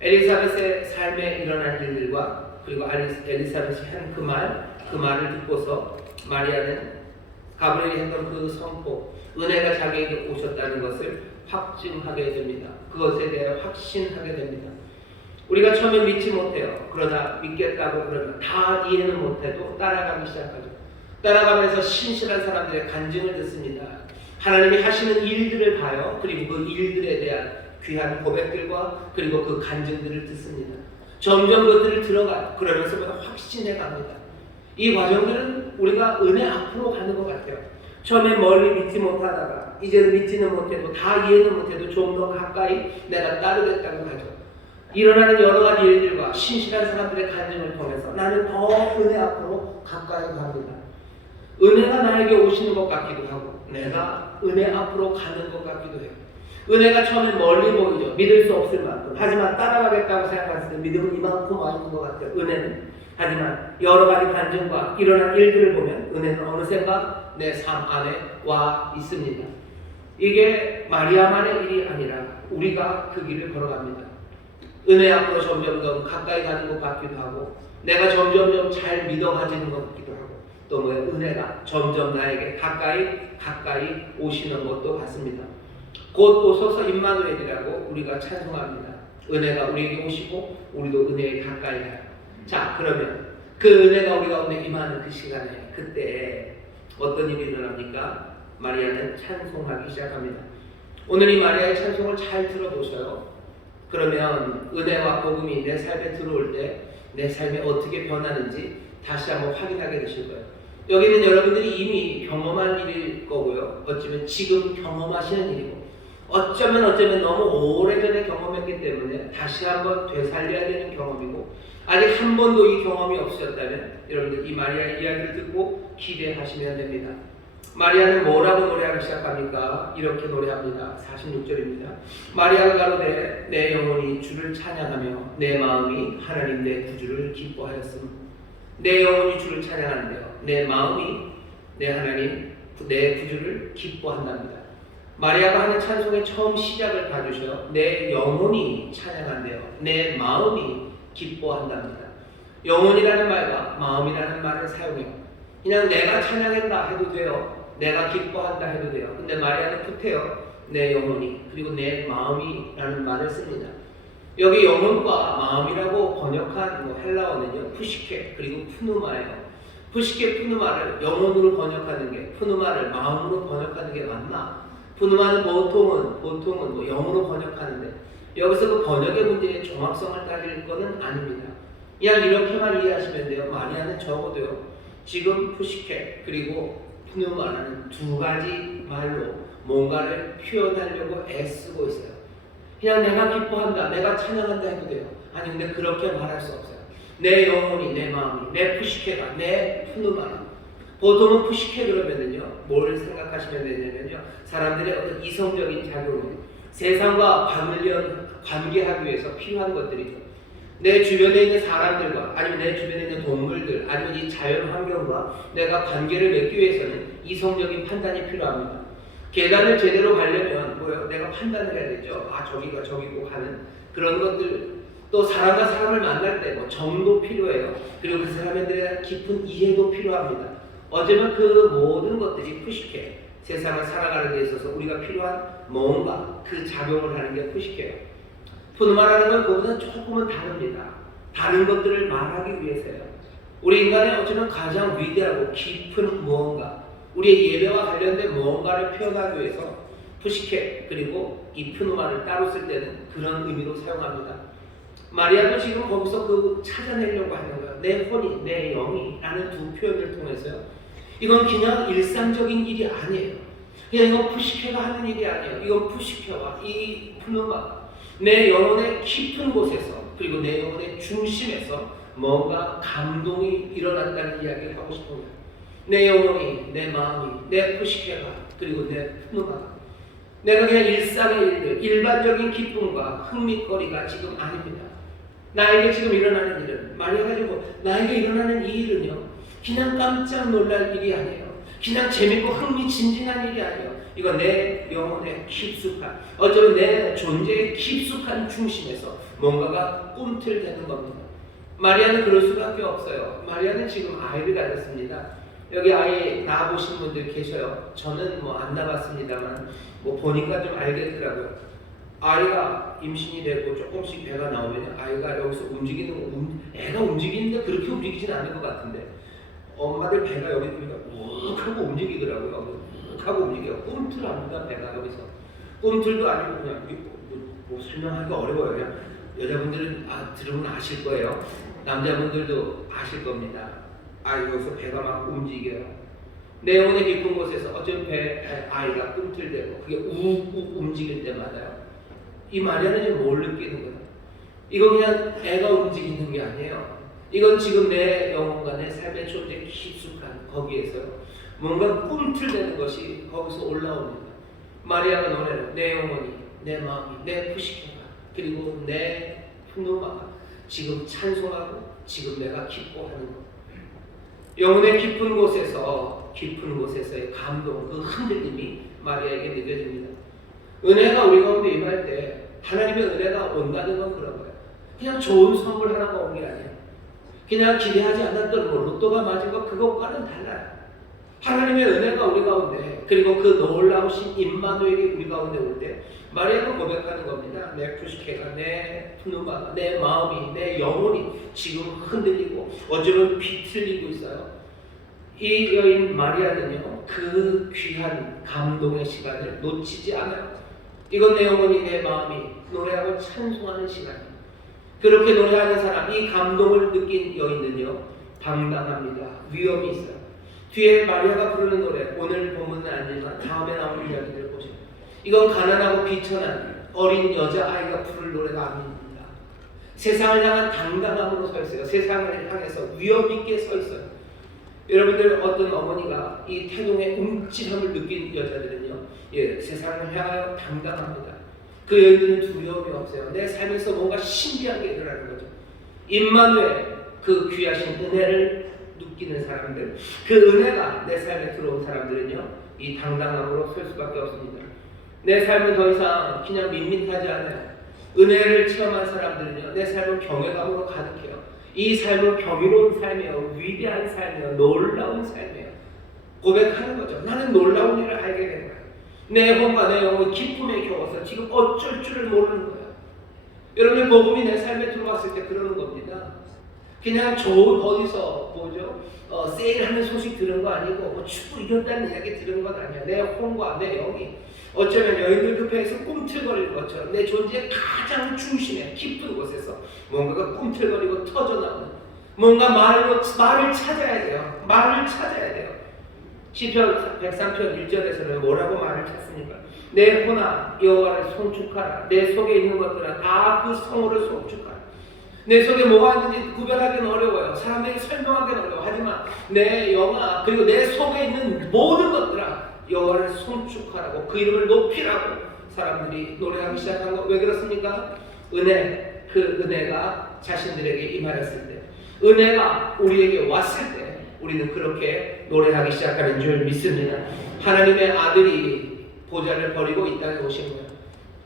엘리사벳의 삶에 일어난 일들과 그리고 엘리사벳이 한 그 말을 듣고서 마리아는 가브리엘이 했던 그 선포, 은혜가 자기에게 오셨다는 것을 확증하게 됩니다. 그것에 대해 확신하게 됩니다. 우리가 처음에 믿지 못해요. 그러다 믿겠다고 그러면 다 이해는 못해도 따라가기 시작하죠. 따라가면서 신실한 사람들의 간증을 듣습니다. 하나님이 하시는 일들을 봐요. 그리고 그 일들에 대한 귀한 고백들과 그리고 그 간증들을 듣습니다. 점점 그것들을 들어가요. 그러면서 확신해 갑니다. 이 과정들은 우리가 은혜 앞으로 가는 것 같아요. 처음에 멀리 믿지 못하다가 이제는 믿지는 못해도 다 이해는 못해도 좀 더 가까이 내가 따르겠다고 하죠. 일어나는 여러 가지 일들과 신실한 사람들의 간증을 통해서 나는 더 은혜 앞으로 가까이 갑니다. 은혜가 나에게 오시는 것 같기도 하고 내가 은혜 앞으로 가는 것 같기도 해요. 은혜가 처음엔 멀리 보이죠. 믿을 수 없을 만큼. 하지만 따라가겠다고 생각했을 때 믿음은 이만큼 와 있는 것 같아요. 은혜는. 하지만 여러 가지 간증과 일어난 일들을 보면 은혜는 어느샌가 내 삶 안에 와 있습니다. 이게 마리아만의 일이 아니라 우리가 그 길을 걸어갑니다. 은혜 앞으로 점점 더 가까이 가는 것 같기도 하고 내가 점점 잘 믿어가지는 것 같기도 하고 또 은혜가 점점 나에게 가까이 오시는 것도 같습니다. 곧 오소서 임마누엘이라고 우리가 찬송합니다. 은혜가 우리에게 오시고 우리도 은혜에 가까이 가요. 자, 그러면 그 은혜가 우리 가운데 임하는 그 시간에 그때 어떤 일이 일어납니까? 마리아는 찬송하기 시작합니다. 오늘 이 마리아의 찬송을 잘 들어보셔요. 그러면 은혜와 복음이 내 삶에 들어올 때 내 삶이 어떻게 변하는지 다시 한번 확인하게 되실 거예요. 여기는 여러분들이 이미 경험한 일일 거고요. 어쩌면 지금 경험하시는 일이고 어쩌면 너무 오래전에 경험했기 때문에 다시 한번 되살려야 되는 경험이고 아직 한 번도 이 경험이 없으셨다면 여러분들 이 마리아의 이야기를 듣고 기대하시면 됩니다. 마리아는 뭐라고 노래하기 시작합니까? 이렇게 노래합니다. 46절입니다. 마리아가 가로되 내 영혼이 주를 찬양하며 내 마음이 하나님 내 구주를 기뻐하였음. 내 영혼이 주를 찬양하는데요. 내 마음이 내 하나님 내 구주를 기뻐한답니다. 마리아가 하는 찬송의 처음 시작을 봐주셔요. 내 영혼이 찬양한대요. 내 마음이 기뻐한답니다. 영혼이라는 말과 마음이라는 말을 사용해요. 그냥 내가 찬양한다 해도 돼요. 내가 기뻐한다 해도 돼요. 근데 마리아는 풋해요. 내 영혼이 그리고 내 마음이라는 말을 씁니다. 여기 영혼과 마음이라고 번역한 헬라어는요, 푸시케 그리고 푸누마예요. 푸시케 푸누마를 영혼으로 번역하는 게, 푸누마를 마음으로 번역하는 게 맞나? 푸누마는 보통은 영으로 번역하는데, 여기서 그 번역의 문제의 정확성을 따질 것은 아닙니다. 그냥 이렇게만 이해하시면 돼요. 마리아는 적어도요, 지금 푸시케 그리고 푸누마라는 두 가지 말로 뭔가를 표현하려고 애쓰고 있어요. 그냥 내가 기뻐한다, 내가 찬양한다 해도 돼요. 아니 근데 그렇게 말할 수 없어요. 내 영혼이, 내 마음이, 내 푸시케가, 내 푸누마가. 보통은 푸시케 그러면은요, 뭘 생각하시면 되냐면요, 사람들의 어떤 이성적인 작용을 세상과 관계하기 위해서 필요한 것들이죠. 내 주변에 있는 사람들과, 아니면 내 주변에 있는 동물들, 아니면 이 자연 환경과 내가 관계를 맺기 위해서는 이성적인 판단이 필요합니다. 계단을 제대로 가려면 뭐예요? 내가 판단을 해야 되죠. 아, 저기가 저기고 하는 그런 것들. 또 사람과 사람을 만날 때 정도 필요해요. 그리고 그 사람에 대한 깊은 이해도 필요합니다. 어쩌면 그 모든 것들이 푸시케, 세상을 살아가는 데 있어서 우리가 필요한 뭔가 그 작용을 하는 게 푸시케예요. 푸누마라는 건 그보다 조금은 다릅니다. 다른 것들을 말하기 위해서요. 우리 인간의 어쩌면 가장 위대하고 깊은 무언가, 우리의 예배와 관련된 무언가를 표현하기 위해서 푸시케 그리고 이 푸누마를 따로 쓸 때는 그런 의미로 사용합니다. 마리아도 지금 거기서 그 찾아내려고 하는 거예요. 내 혼이, 내 영이 라는 두 표현을 통해서요. 이건 그냥 일상적인 일이 아니에요. 그냥 이건 푸시케가 하는 일이 아니에요. 이건 푸시케와 이 푸누마가 내 영혼의 깊은 곳에서 그리고 내 영혼의 중심에서 뭔가 감동이 일어난다는 이야기를 하고 싶은 거예요. 내 영혼이, 내 마음이, 내 푸시케가 그리고 내 푸누마가 내가 그냥 일상의 일들, 일반적인 기쁨과 흥미거리가 지금 아닙니다. 나에게 지금 일어나는 일은 말해가지고 나에게 일어나는 이 일은요, 그냥 깜짝 놀랄 일이 아니에요. 그냥 재밌고 흥미진진한 일이 아니에요. 이거 내 영혼의 깊숙한, 어쩌면 내 존재의 깊숙한 중심에서 뭔가가 꿈틀대는 겁니다. 마리아는 그럴 수밖에 없어요. 마리아는 지금 아이를 가졌습니다. 여기 아이 낳아보신 분들 계셔요. 저는 안 낳아봤습니다만 보니까 좀 알겠더라고요. 아이가 임신이 되고 조금씩 배가 나오면 아이가 여기서 애가 움직이는데 그렇게 움직이진 않을 것 같은데 엄마들 배가 여기 보니까 욱 하고 움직이더라고요. 욱 하고 움직여요. 꿈틀합니다. 배가 여기서. 꿈틀도 아니고 그냥 설명하기가 어려워요. 그냥 여자분들은 들으면 아실 거예요. 남자분들도 아실 겁니다. 여기서 배가 막 움직여요. 내 영혼의 깊은 곳에서 어쩌면 아이가 꿈틀대고 그게 우욱 움직일 때마다요. 이 마리아는 지금 뭘 느끼는 거예요? 이건 그냥 애가 움직이는 게 아니에요. 이건 지금 내 영혼과 내 삶의 존재 깊숙한 거기에서 뭔가 꿈틀대는 것이 거기서 올라옵니다. 마리아가 노래를 내 영혼이, 내 마음이, 내 푸시케가 그리고 내 푸누마가 지금 찬송하고 지금 내가 기뻐하는 것. 영혼의 깊은 곳에서의 감동, 그 흔들림이 마리아에게 느껴집니다. 은혜가 우리 가운데 임할 때 하나님의 은혜가 온다는 건 그런 거예요. 그냥 좋은 선물 하나가 온 게 아니에요. 그냥 기대하지 않았던 로또가 맞은 것 그것과는 달라요. 하나님의 은혜가 우리 가운데 그리고 그 놀라우신 임마누엘이 우리 가운데 올 때 마리아가 고백하는 겁니다. 내 푸시케가, 내 푸누마가, 내 마음이, 내 영혼이 지금 흔들리고 어쩌면 비틀리고 있어요. 이 여인 마리아는요, 그 귀한 감동의 시간을 놓치지 않아요. 이건 내 영혼이, 내 마음이 노래하고 찬송하는 시간이에요. 그렇게 노래하는 사람, 이 감동을 느낀 여인은요, 당당합니다. 위엄이 있어요. 뒤에 마리아가 부르는 노래, 오늘 본문은 아니지만 다음에 나오는 이야기들을 보세요. 이건 가난하고 비천한 어린 여자아이가 부를 노래가 아닙니다. 세상을 향한 당당함으로 서 있어요. 세상을 향해서 위엄 있게 서 있어요. 여러분들 어떤 어머니가 이 태동의 움찔함을 느낀 여자들은요, 세상을 향하여 당당합니다. 그 여인들은 두려움이 없어요. 내 삶에서 뭔가 신비한 게 일어나는 거죠. 임마누엘, 그 귀하신 은혜를 느끼는 사람들, 그 은혜가 내 삶에 들어온 사람들은요, 이 당당함으로 설 수밖에 없습니다. 내 삶은 더 이상 그냥 밋밋하지 않아요. 은혜를 체험한 사람들은요, 내 삶은 경외감으로 가득해요. 이 삶은 경이로운 삶이에요. 위대한 삶이에요. 놀라운 삶이에요. 고백하는 거죠. 나는 놀라운 일을 알게 된 거예요. 내 혼과 내 영은 기쁨에 겨워서 지금 어쩔 줄을 모르는 거예요. 여러분의 복음이 내 삶에 들어왔을 때 그러는 겁니다. 그냥 좋은 어디서 뭐죠? 세일하는 소식 들은 거 아니고 뭐 축구 이겼다는 이야기 들은 건 아니야. 내 혼과 내 영이 어쩌면 여인들 급해서 꿈틀거리는 것처럼 내 존재의 가장 중심에 깊은 곳에서 뭔가가 꿈틀거리고 터져나오는 뭔가 말을 찾아야 돼요. 말을 찾아야 돼요. 시편 103편 1절에서는 뭐라고 말을 찾습니까? 내 혼아 여호와를 송축하라. 내 속에 있는 것들아 다 그 성호를 송축하라. 내 속에 뭐가 있는지 구별하기는 어려워요. 사람들이 설명하기는 어려워. 하지만 내 영아 그리고 내 속에 있는 모든 것들아 여호와를 송축하라고 그 이름을 높이라고 사람들이 노래하기 시작한 거 왜 그렇습니까? 은혜, 그 은혜가 자신들에게 임하였을 때, 은혜가 우리에게 왔을 때 우리는 그렇게 노래하기 시작하는 줄 믿습니다. 하나님의 아들이 보좌를 버리고 이 땅에 오신 거예요.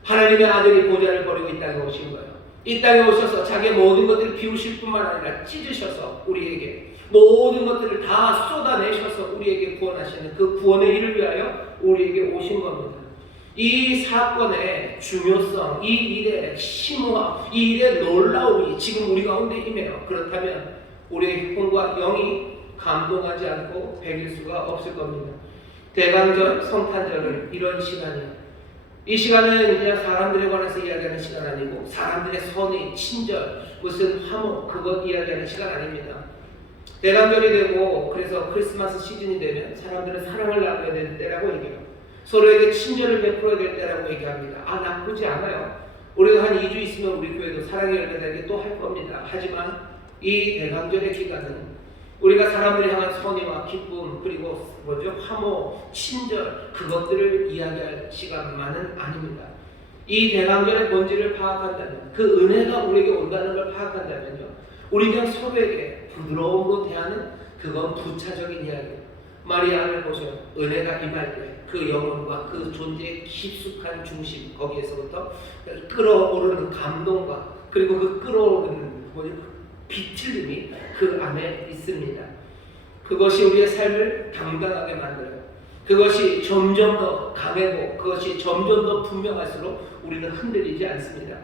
하나님의 아들이 보좌를 버리고 이 땅에 오신 거예요. 이 땅에 오셔서 자기의 모든 것들을 비우실 뿐만 아니라 찢으셔서 우리에게 모든 것들을 다 쏟아내셔서 우리에게 구원하시는 그 구원의 일을 위하여 우리에게 오신 겁니다. 이 사건의 중요성, 이 일의 심오함, 이 일의 놀라움이 지금 우리 가운데 임해요. 그렇다면 우리의 혼과 영이 감동하지 않고 배길 수가 없을 겁니다. 대강절, 성탄절은 이런 시간이에요. 이 시간은 그냥 사람들에 관해서 이야기하는 시간 아니고 사람들의 선의, 친절, 무슨 화목 그것 이야기하는 시간 아닙니다. 대강절이 되고 그래서 크리스마스 시즌이 되면 사람들은 사랑을 나눠야 되는 때라고 얘기해요. 서로에게 친절을 베풀어야 될 때라고 얘기합니다. 나쁘지 않아요. 우리가 한 2주 있으면 우리 교회도 사랑의 열매 달기 또 할 겁니다. 하지만 이 대강절의 기간은 우리가 사람들이 향한 선의와 기쁨 그리고 화목, 친절 그것들을 이야기할 시간만은 아닙니다. 이 대강절의 본질을 파악한다면 그 은혜가 우리에게 온다는 걸 파악한다면요 우리 그냥 서로에게 부드러움으로 대하는 그건 부차적인 이야기예요. 마리아를 보세요. 은혜가 임할 때 그 영혼과 그 존재의 깊숙한 중심 거기에서부터 끓어오르는 감동과 그리고 그 끓어오르는 비틀림이 그 안에 있습니다. 그것이 우리의 삶을 당당하게 만들어요. 그것이 점점 더 강하고 그것이 점점 더 분명할수록 우리는 흔들리지 않습니다.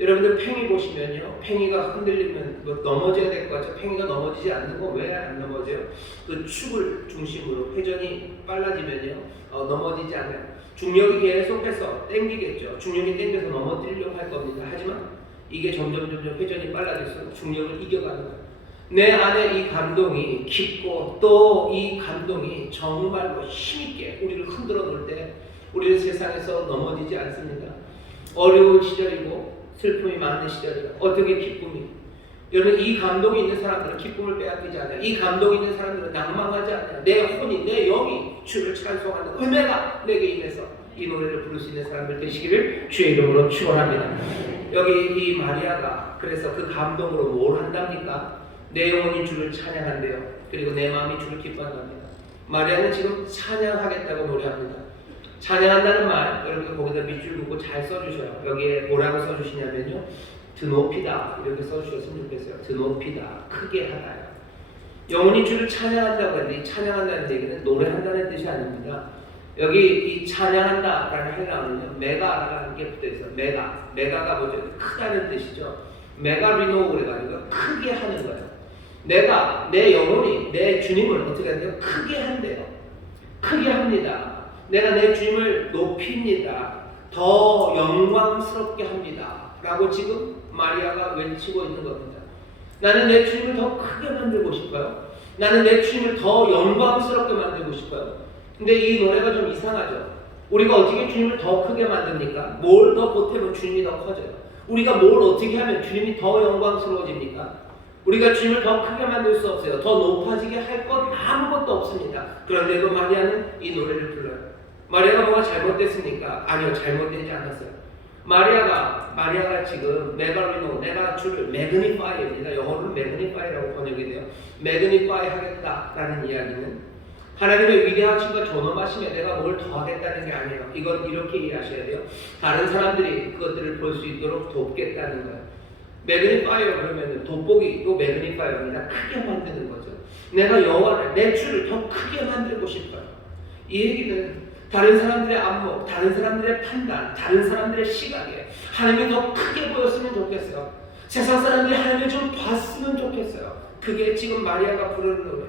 여러분들 팽이 보시면요, 팽이가 흔들리면 넘어져야 될 것 같죠. 팽이가 넘어지지 않는 건 왜 안 넘어져요? 그 축을 중심으로 회전이 빨라지면요 넘어지지 않아요. 중력이 계속해서 땡기겠죠. 중력이 땡겨서 넘어뜨리려고 할 겁니다. 하지만 이게 점점 회전이 빨라질수록 중력을 이겨가는 거예요. 내 안에 이 감동이 깊고 또 이 감동이 정말로 힘있게 우리를 흔들어 놓을 때 우리는 세상에서 넘어지지 않습니다. 어려운 시절이고 슬픔이 많은 시절이고 어떻게 기쁨이 여러분 이 감동이 있는 사람들은 기쁨을 빼앗기지 않아요. 이 감동이 있는 사람들은 낭망하지 않아요. 내 혼이 내 영이 주를 찬송하는 은혜가 내게 임해서 이 노래를 부를 수 있는 사람들 되시기를 주의 이름으로 축원합니다. 여기 이 마리아가 그래서 그 감동으로 뭘 한답니까? 내 영혼이 주를 찬양한대요. 그리고 내 마음이 주를 기뻐한답니다. 마리아는 지금 찬양하겠다고 노래합니다. 찬양한다는 말 여러분 거기다 밑줄 긋고 잘 써주셔요. 여기에 뭐라고 써주시냐면요 드높이다 이렇게 써주셨으면 좋겠어요. 드높이다 크게 하다요. 영혼이 주를 찬양한다고 하는데 이 찬양한다는 얘기는 노래한다는 뜻이 아닙니다. 여기 이 찬양한다라는 헬라어는요 메가라는 게 붙어있어요. 메가가 뭐죠? 크다는 뜻이죠. 메가리노 그래가지고 크게 하는 거예요. 내가 내 영혼이 내 주님을 어떻게 한대요? 크게 한대요. 크게 합니다. 내가 내 주님을 높입니다. 더 영광스럽게 합니다. 라고 지금 마리아가 외치고 있는 겁니다. 나는 내 주님을 더 크게 만들고 싶어요. 나는 내 주님을 더 영광스럽게 만들고 싶어요. 근데 이 노래가 좀 이상하죠. 우리가 어떻게 주님을 더 크게 만듭니까? 뭘 더 보태면 주님이 더 커져요. 우리가 뭘 어떻게 하면 주님이 더 영광스러워집니까? 우리가 주님을 더 크게 만들 수 없어요. 더 높아지게 할 건 아무것도 없습니다. 그런데도 마리아는 이 노래를 불러요. 마리아가 뭐가 잘못됐습니까? 아니요, 잘못되지 않았어요. 마리아가 지금 메가리노, 내가 주를 매그니파이입니다. 영어로는 매그니파이라고 번역이 돼요. 매그니파이 하겠다라는 이야기는 하나님의 위대하심과 존엄하심에 내가 뭘 더하겠다는 게 아니에요. 이건 이렇게 이해하셔야 돼요. 다른 사람들이 그것들을 볼 수 있도록 돕겠다는 거예요. 매그니파이어 그러면 돋보기도 매그니파이어입니다. 크게 만드는 거죠. 내가 여호와를 내 주를 더 크게 만들고 싶어요. 이 얘기는 다른 사람들의 안목, 다른 사람들의 판단, 다른 사람들의 시각에 하나님이 더 크게 보였으면 좋겠어요. 세상 사람들이 하나님을 좀 봤으면 좋겠어요. 그게 지금 마리아가 부르는 노래.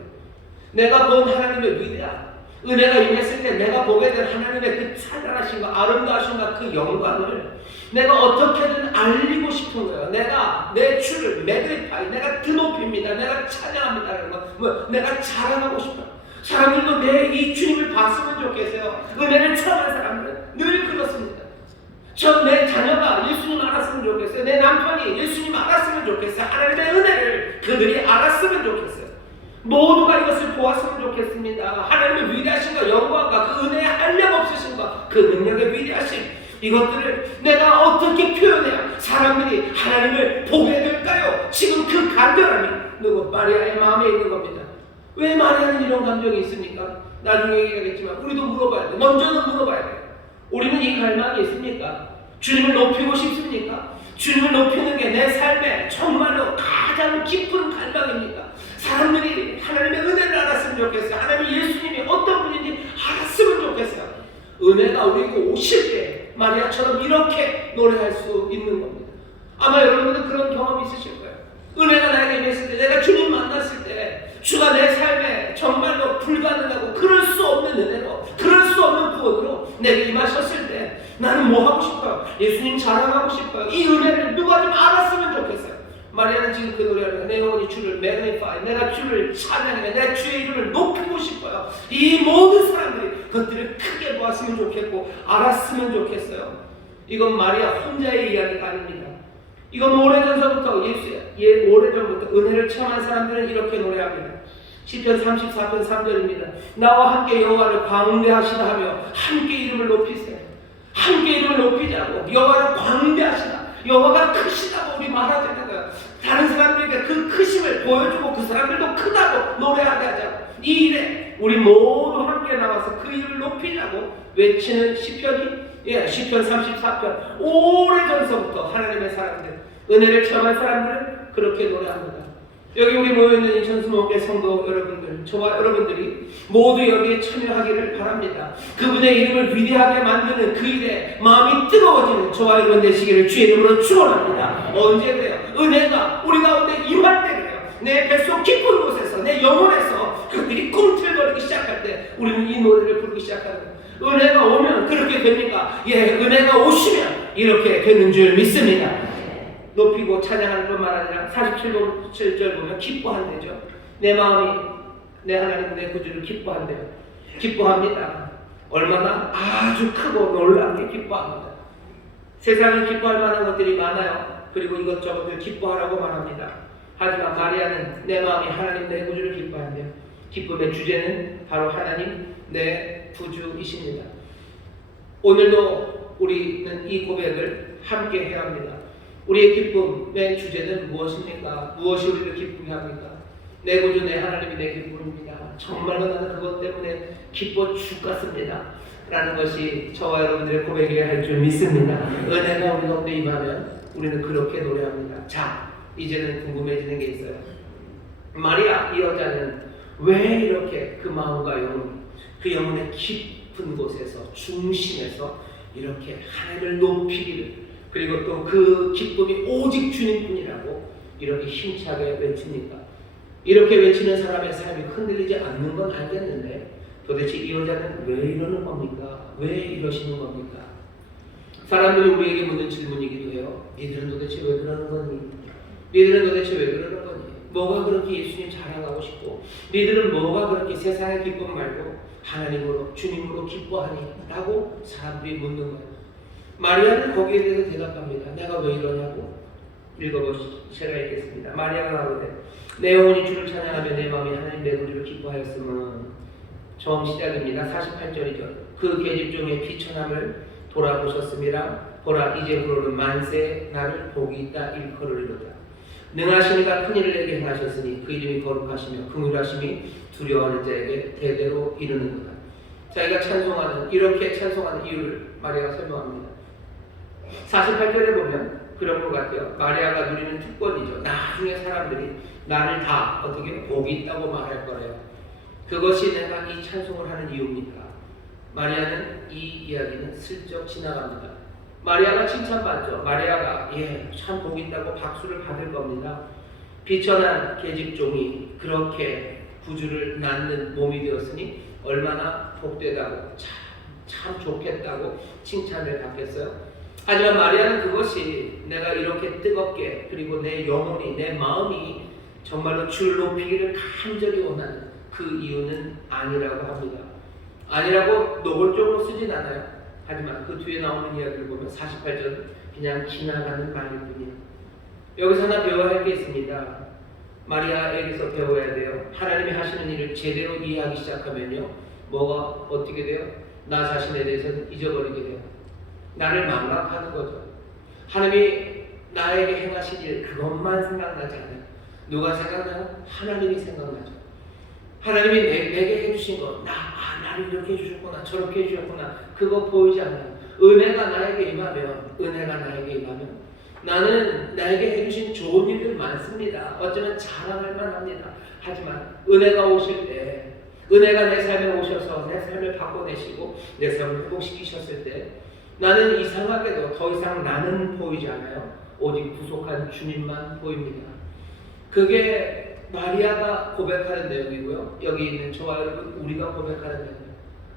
내가 본 하나님의 위대함, 은혜가 임했을 때 내가 보게 된 하나님의 그 찬란하심과 아름다우심과 그 영광을 내가 어떻게든 알리고 싶은 거예요. 내가 내 주를 매그니파이, 내가 드높입니다. 내가 찬양합니다라는 거, 내가 자랑하고 싶어요. 사람들도 내 이 주님을 봤으면 좋겠어요. 은혜를 체험한 사람들은 늘 그렇습니다. 저 내 자녀가 예수님 알았으면 좋겠어요. 내 남편이 예수님 알았으면 좋겠어요. 하나님의 은혜를 그들이 알았으면 좋겠어요. 모두가 이것을 보았으면 좋겠습니다. 하나님의 위대하심과 영광과 그 은혜의 한량없으심과 그 능력의 위대하심, 이것들을 내가 어떻게 표현해야 사람들이 하나님을 보게 될까요? 지금 그 간절함이 누구 마리아의 마음에 있는 겁니다. 왜 마리아는 이런 감정이 있습니까? 나중에 얘기하겠지만 우리도 물어봐야 돼. 먼저는 물어봐야 돼. 우리는 이 갈망이 있습니까? 주님을 높이고 싶습니까? 주님을 높이는 게 내 삶에 정말로 가장 깊은 갈망입니까? 사람들이 하나님의 은혜를 알았으면 좋겠어요. 하나님 예수님이 어떤 분인지 알았으면 좋겠어요. 은혜가 우리에게 오실 때 마리아처럼 이렇게 노래할 수 있는 겁니다. 아마 여러분들 그런 경험이 있으실 거예요. 은혜가 나에게 임했을 때, 내가 주님 만났을 때 주가 내 삶에 정말로 불가능하고 그럴 수 없는 은혜로, 그럴 수 없는 구원으로 내게 임하셨을 때 나는 뭐 하고 싶어요? 예수님 자랑하고 싶어요. 이 은혜를 누가 좀 알았으면 좋겠어요. 마리아는 지금 그 노래를 내 영혼이 주를 매그니파이, 내가 주를 찬양해, 내가 주의 이름을 높이고 싶어요. 이 모든 사람들이 그것들을 크게 보았으면 좋겠고 알았으면 좋겠어요. 이건 마리아 혼자의 이야기가 아닙니다. 이건 오래전서부터 오래전부터 은혜를 체험한 사람들은 이렇게 노래합니다. 시편 34편 3절입니다. 나와 함께 여호와를 광대하시다 하며 함께 이름을 높이세요. 함께 이름을 높이자고, 여호와를 광대하시다, 여호와가 크시다고 우리 말하자 거예요. 다른 사람들에게 그 크심을 보여주고 그 사람들도 크다고 노래하게 하자고. 이 일에 우리 모두 함께 나와서 그 이름을 높이자고 외치는 시편이 시편 34편. 오래전서부터 하나님의 사람들, 은혜를 체험한 사람들은 그렇게 노래합니다. 여기 우리 모여있는 이 천수목의 성도 여러분들, 저와 여러분들이 모두 여기에 참여하기를 바랍니다. 그분의 이름을 위대하게 만드는 그 일에 마음이 뜨거워지는 저와 여러분 되시기를 주의 이름으로 축원합니다. 언제 그래요? 은혜가 우리 가운데 임할 때 그래요. 내 뱃속 깊은 곳에서, 내 영혼에서 그들이 꿈틀거리기 시작할 때 우리는 이 노래를 부르기 시작하는 거예요. 은혜가 오면 그렇게 됩니까? 예, 은혜가 오시면 이렇게 되는 줄 믿습니다. 높이고 찬양하는 것만 아니라 47절 보면 기뻐한대죠. 내 마음이 내 하나님 내 구주를 기뻐한대요. 기뻐합니다. 얼마나 아주 크고 놀랍게 기뻐합니다. 세상에 기뻐할 만한 것들이 많아요. 그리고 이것저것을 기뻐하라고 말합니다. 하지만 마리아는 내 마음이 하나님 내 구주를 기뻐한대요. 기쁨의 주제는 바로 하나님 내 구주이십니다. 오늘도 우리는 이 고백을 함께 해야 합니다. 우리의 기쁨의 주제는 무엇입니까? 무엇이 우리를 기쁘게 합니까? 내 구주 내 하나님이 내 기쁨입니다. 정말로 나는 그것 때문에 기뻐 죽겠습니다 라는 것이 저와 여러분들의 고백이어야 할 줄 믿습니다. 은혜가 우리 가운데 임하면 우리는 그렇게 노래합니다. 자, 이제는 궁금해지는 게 있어요. 마리아 이 여자는 왜 이렇게 그 마음과 영혼, 그 영혼의 깊은 곳에서, 중심에서 이렇게 하나님을 높이기를, 그리고 또 그 기쁨이 오직 주님뿐이라고 이렇게 힘차게 외칩니까? 이렇게 외치는 사람의 삶이 흔들리지 않는 건 알겠는데 도대체 이 여자는 왜 이러는 겁니까? 왜 이러시는 겁니까? 사람들이 우리에게 묻는 질문이기도 해요. 니들은 도대체 왜 그러는 거니? 니들은 도대체 왜 그러는 거니? 뭐가 그렇게 예수님 자랑하고 싶고, 니들은 뭐가 그렇게 세상의 기쁨 말고 하나님으로, 주님으로 기뻐하니? 라고 사람들이 묻는 거예요. 마리아는 거기에 대해서 대답합니다. 내가 왜 이러냐고? 읽어보시라 읽겠습니다. 마리아가 가로되 내 영혼이 주를 찬양하며 내 마음이 하나님 내 구주를 기뻐하였음은, 처음 시작입니다. 48절이죠. 그 계집 중에 비천함을 돌아보셨음이라. 보라 이제부로는 만세 나를 복이 있다 일컬으리로다. 능하시니가 큰 일을 내게 행하셨으니 그 이름이 거룩하시며 긍휼하심이 두려워하는 자에게 대대로 이르는구나. 자기가 찬송하는, 이렇게 찬송하는 이유를 마리아가 설명합니다. 48절에 보면 그런 것 같아요. 마리아가 누리는 특권이죠. 나중에 사람들이 나를 다 어떻게 복이 있다고 말할 거래요. 그것이 내가 이 찬송을 하는 이유입니까? 마리아는 이 이야기는 슬쩍 지나갑니다. 마리아가 칭찬받죠. 마리아가 참 복 있다고 박수를 받을 겁니다. 비천한 계집종이 그렇게 구주를 낳는 몸이 되었으니 얼마나 복되다고 참 좋겠다고 칭찬을 받겠어요. 하지만 마리아는 그것이 내가 이렇게 뜨겁게 그리고 내 영혼이 내 마음이 정말로 주를 높이기를 간절히 원하는 그 이유는 아니라고 합니다. 아니라고 노골적으로 쓰진 않아요. 하지만 그 뒤에 나오는 이야기를 보면 48절 그냥 지나가는 말일 뿐이에요. 여기서 하나 배워야 할 게 있습니다. 마리아에게서 배워야 돼요. 하나님이 하시는 일을 제대로 이해하기 시작하면요, 뭐가 어떻게 돼요? 나 자신에 대해서는 잊어버리게 돼요. 나를 망각하는 거죠. 하나님이 나에게 행하신 일 그것만 생각나지 않아요. 누가 생각나요? 하나님이 생각나죠. 하나님이 내게 해주신 것, 나를 이렇게 해주셨구나, 저렇게 해주셨구나, 그거 보이지 않아요. 은혜가 나에게 임하면, 나는 나에게 해주신 좋은 일들 많습니다. 어쩌면 자랑할 만합니다. 하지만 은혜가 오실 때, 은혜가 내 삶에 오셔서 내 삶을 바꿔내시고 내 삶을 회복시키셨을 때 나는 이상하게도 더 이상 나는 보이지 않아요. 오직 부족한 주님만 보입니다. 그게 마리아가 고백하는 내용이고요. 여기 있는 저와 여러분 우리가 고백하는 내용이에요.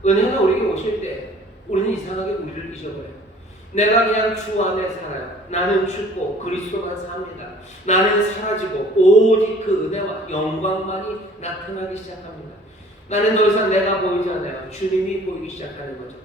은혜가 우리에게 오실 때 우리는 이상하게 우리를 잊어버려요. 내가 그냥 주 안에 살아요. 나는 죽고 그리스도만 삽니다. 나는 사라지고 오직 그 은혜와 영광만이 나타나기 시작합니다. 나는 더 이상 내가 보이지 않아요. 주님이 보이기 시작하는 거죠.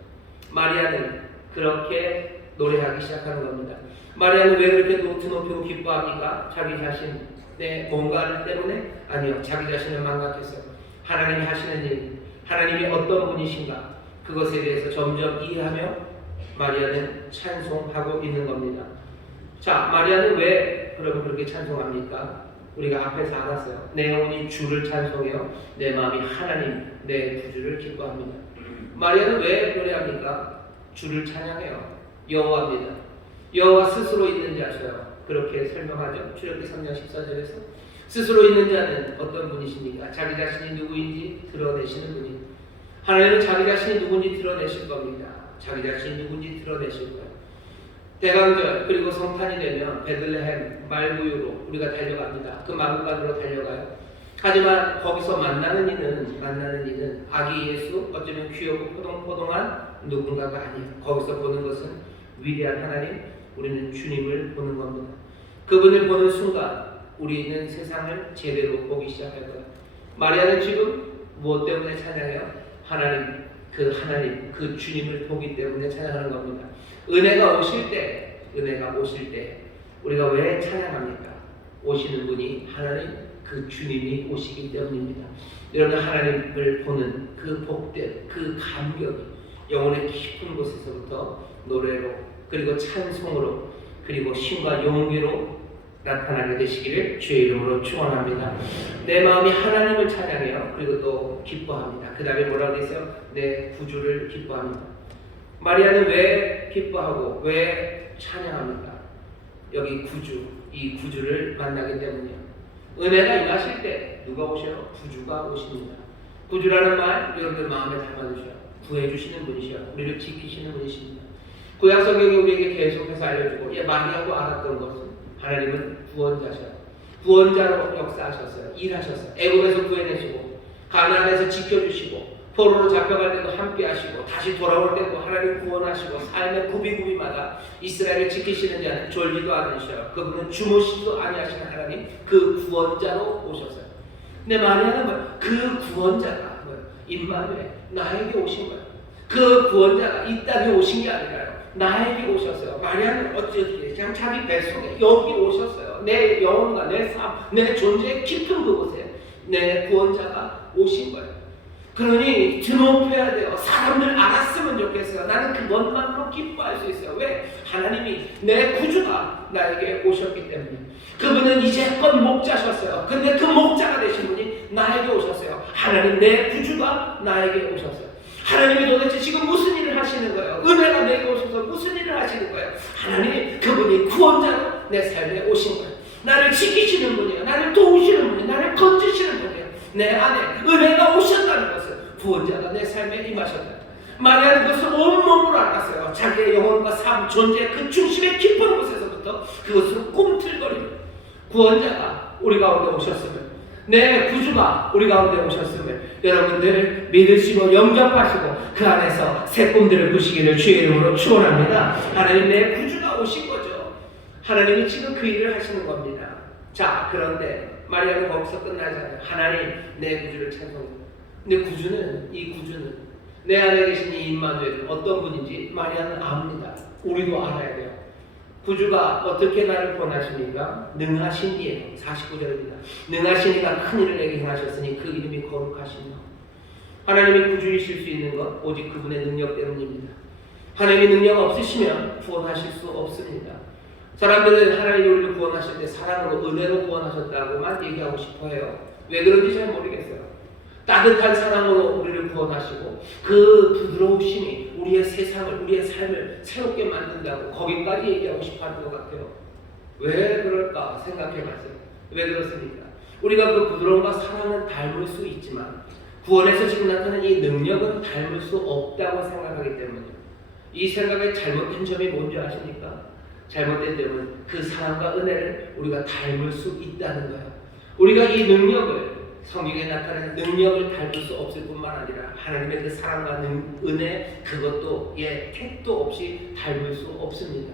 마리아는 그렇게 노래하기 시작하는 겁니다. 마리아는 왜 그렇게 높이고 기뻐합니까? 자기 자신의 뭔가 때문에? 아니요. 자기 자신을 망각했어요. 하나님이 하시는 일, 하나님이 어떤 분이신가 그것에 대해서 점점 이해하며 마리아는 찬송하고 있는 겁니다. 자, 마리아는 왜 그러면 그렇게 찬송합니까? 우리가 앞에서 알았어요. 내 영혼이 주를 찬송해요. 내 마음이 하나님, 내 구주를 기뻐합니다. 마리아는 왜 노래합니까? 주를 찬양해요. 여호와입니다. 여호와 스스로 있는 자셔요. 그렇게 설명하죠. 출애굽기 3장 14절에서 스스로 있는 자는 어떤 분이십니까? 자기 자신이 누구인지 드러내시는 분입니다. 하나님은 자기 자신이 누군지 드러내실 겁니다. 자기 자신이 누군지 드러내실 거예요. 대강절 그리고 성탄이 되면 베들레헴 말구유로 우리가 달려갑니다. 그 마구간으로 달려가요. 하지만 거기서 만나는 이는 아기 예수, 어쩌면 귀엽고 포동포동한 누군가가 아니에요. 거기서 보는 것은 위대한 하나님, 우리는 주님을 보는 겁니다. 그분을 보는 순간 우리는 세상을 제대로 보기 시작할 거예요. 마리아는 지금 무엇 때문에 찬양해요? 하나님, 그 주님을 보기 때문에 찬양하는 겁니다. 은혜가 오실 때 우리가 왜 찬양합니까? 오시는 분이 하나님, 그 주님이 오시기 때문입니다. 여러분, 하나님을 보는 그 복된 그 감격이 영혼의 깊은 곳에서부터 노래로 그리고 찬송으로 그리고 힘과 용기로 나타나게 되시기를 주의 이름으로 축원합니다. 내 마음이 하나님을 찬양해요. 그리고 또 기뻐합니다. 그 다음에 뭐라고 되어 있어요? 내 구주를 기뻐합니다. 마리아는 왜 기뻐하고 왜 찬양합니까? 여기 이 구주를 만나기 때문이에요. 은혜가 임하실 때 누가 오셔요? 구주가 오십니다. 구주라는 말 여러분들 마음에 담아두셔요. 구해주시는 분이셔요. 우리를 지키시는 분이십니다. 구약 성경이 우리에게 계속해서 알려주고 마리아도 알았던 것은 하나님은 구원자셔요. 구원자로 역사하셨어요. 일하셨어요. 애굽에서 구해내시고 가나안에서 지켜주시고 포로로 잡혀갈 때도 함께 하시고 다시 돌아올 때도 하나님 구원하시고 삶의 구비구비마다 이스라엘을 지키시는 자는 졸지도 않으셔요. 그분은 주무시지도 아니하시는 하나님, 그 구원자로 오셨어요. 근데 마리아는 뭐예요? 그 구원자가 뭐예요? 임마누엘, 나에게 오신 거예요. 그 구원자가 이 땅에 오신 게 아니라요. 나에게 오셨어요. 마리아는 어찌 그냥 자기 뱃속에 여기 오셨어요. 내 영혼과 내 삶, 내 존재의 깊은 그곳에 내 구원자가 오신 거예요. 그러니 드높여야 돼요. 사람들 알았으면 좋겠어요. 나는 그것만으로 기뻐할 수 있어요. 왜? 하나님이 내 구주가 나에게 오셨기 때문에. 그분은 이제껏 목자셨어요. 근데 그 목자가 되신 분이 나에게 오셨어요. 하나님 내 구주가 나에게 오셨어요. 하나님이 도대체 지금 무슨 일을 하시는 거예요? 은혜가 내게 오셔서 무슨 일을 하시는 거예요? 하나님 그분이 구원자로 내 삶에 오신 거예요. 나를 지키시는 분이에요. 나를 도우시는 분이에요. 나를 건지시는 분이에요. 내 안에 은혜가 오셨다는 것을 구원자가 내 삶에 임하셨다. 마리아는 그것을 온몸으로 알았어요. 자기의 영혼과 삶, 존재 그 중심의 깊은 곳에서부터 그것을 꿈틀거리는 구원자가 우리 가운데 오셨음을, 내 구주가 우리 가운데 오셨음을 여러분들 믿으시고 영접하시고 그 안에서 새 꿈들을 꾸시기를 주의 이름으로 축원합니다. 하나님 내 구주가 오신 거죠. 하나님이 지금 그 일을 하시는 겁니다. 자, 그런데 마리아는 거기서 끝나지 않아요. 하나님 내 구주를 찬송합니다. 근데 이 구주는 내 안에 계신 이 임마누엘 어떤 분인지 마리아는 압니다. 우리도 알아야 돼요. 구주가 어떻게 나를 구원하십니까? 능하신 이에요. 49절입니다. 능하신 이가 큰 일을 내게 행하셨으니 그 이름이 거룩하시며. 하나님이 구주이실 수 있는 것 오직 그분의 능력 때문입니다. 하나님이 능력 없으시면 구원하실 수 없습니다. 사람들은 하나님이 우리를 구원하실 때 사랑으로 은혜로 구원하셨다고만 얘기하고 싶어해요. 왜 그런지 잘 모르겠어요. 따뜻한 사랑으로 우리를 구원하시고 그 부드러우심이 우리의 세상을, 우리의 삶을 새롭게 만든다고 거기까지 얘기하고 싶어하는 것 같아요. 왜 그럴까 생각해봤어요. 왜 그렇습니까? 우리가 그 부드러움과 사랑은 닮을 수 있지만 구원에서 지금 나타나는 이 능력은 닮을 수 없다고 생각하기 때문이에요. 이 생각의 잘못된 점이 뭔지 아십니까? 잘못된 점은 그 사랑과 은혜를 우리가 닮을 수 있다는 거예요. 우리가 이 능력을, 성경에 나타나는 능력을 닮을 수 없을 뿐만 아니라 하나님의 그 사랑과 은혜 그것도 택도 없이 닮을 수 없습니다.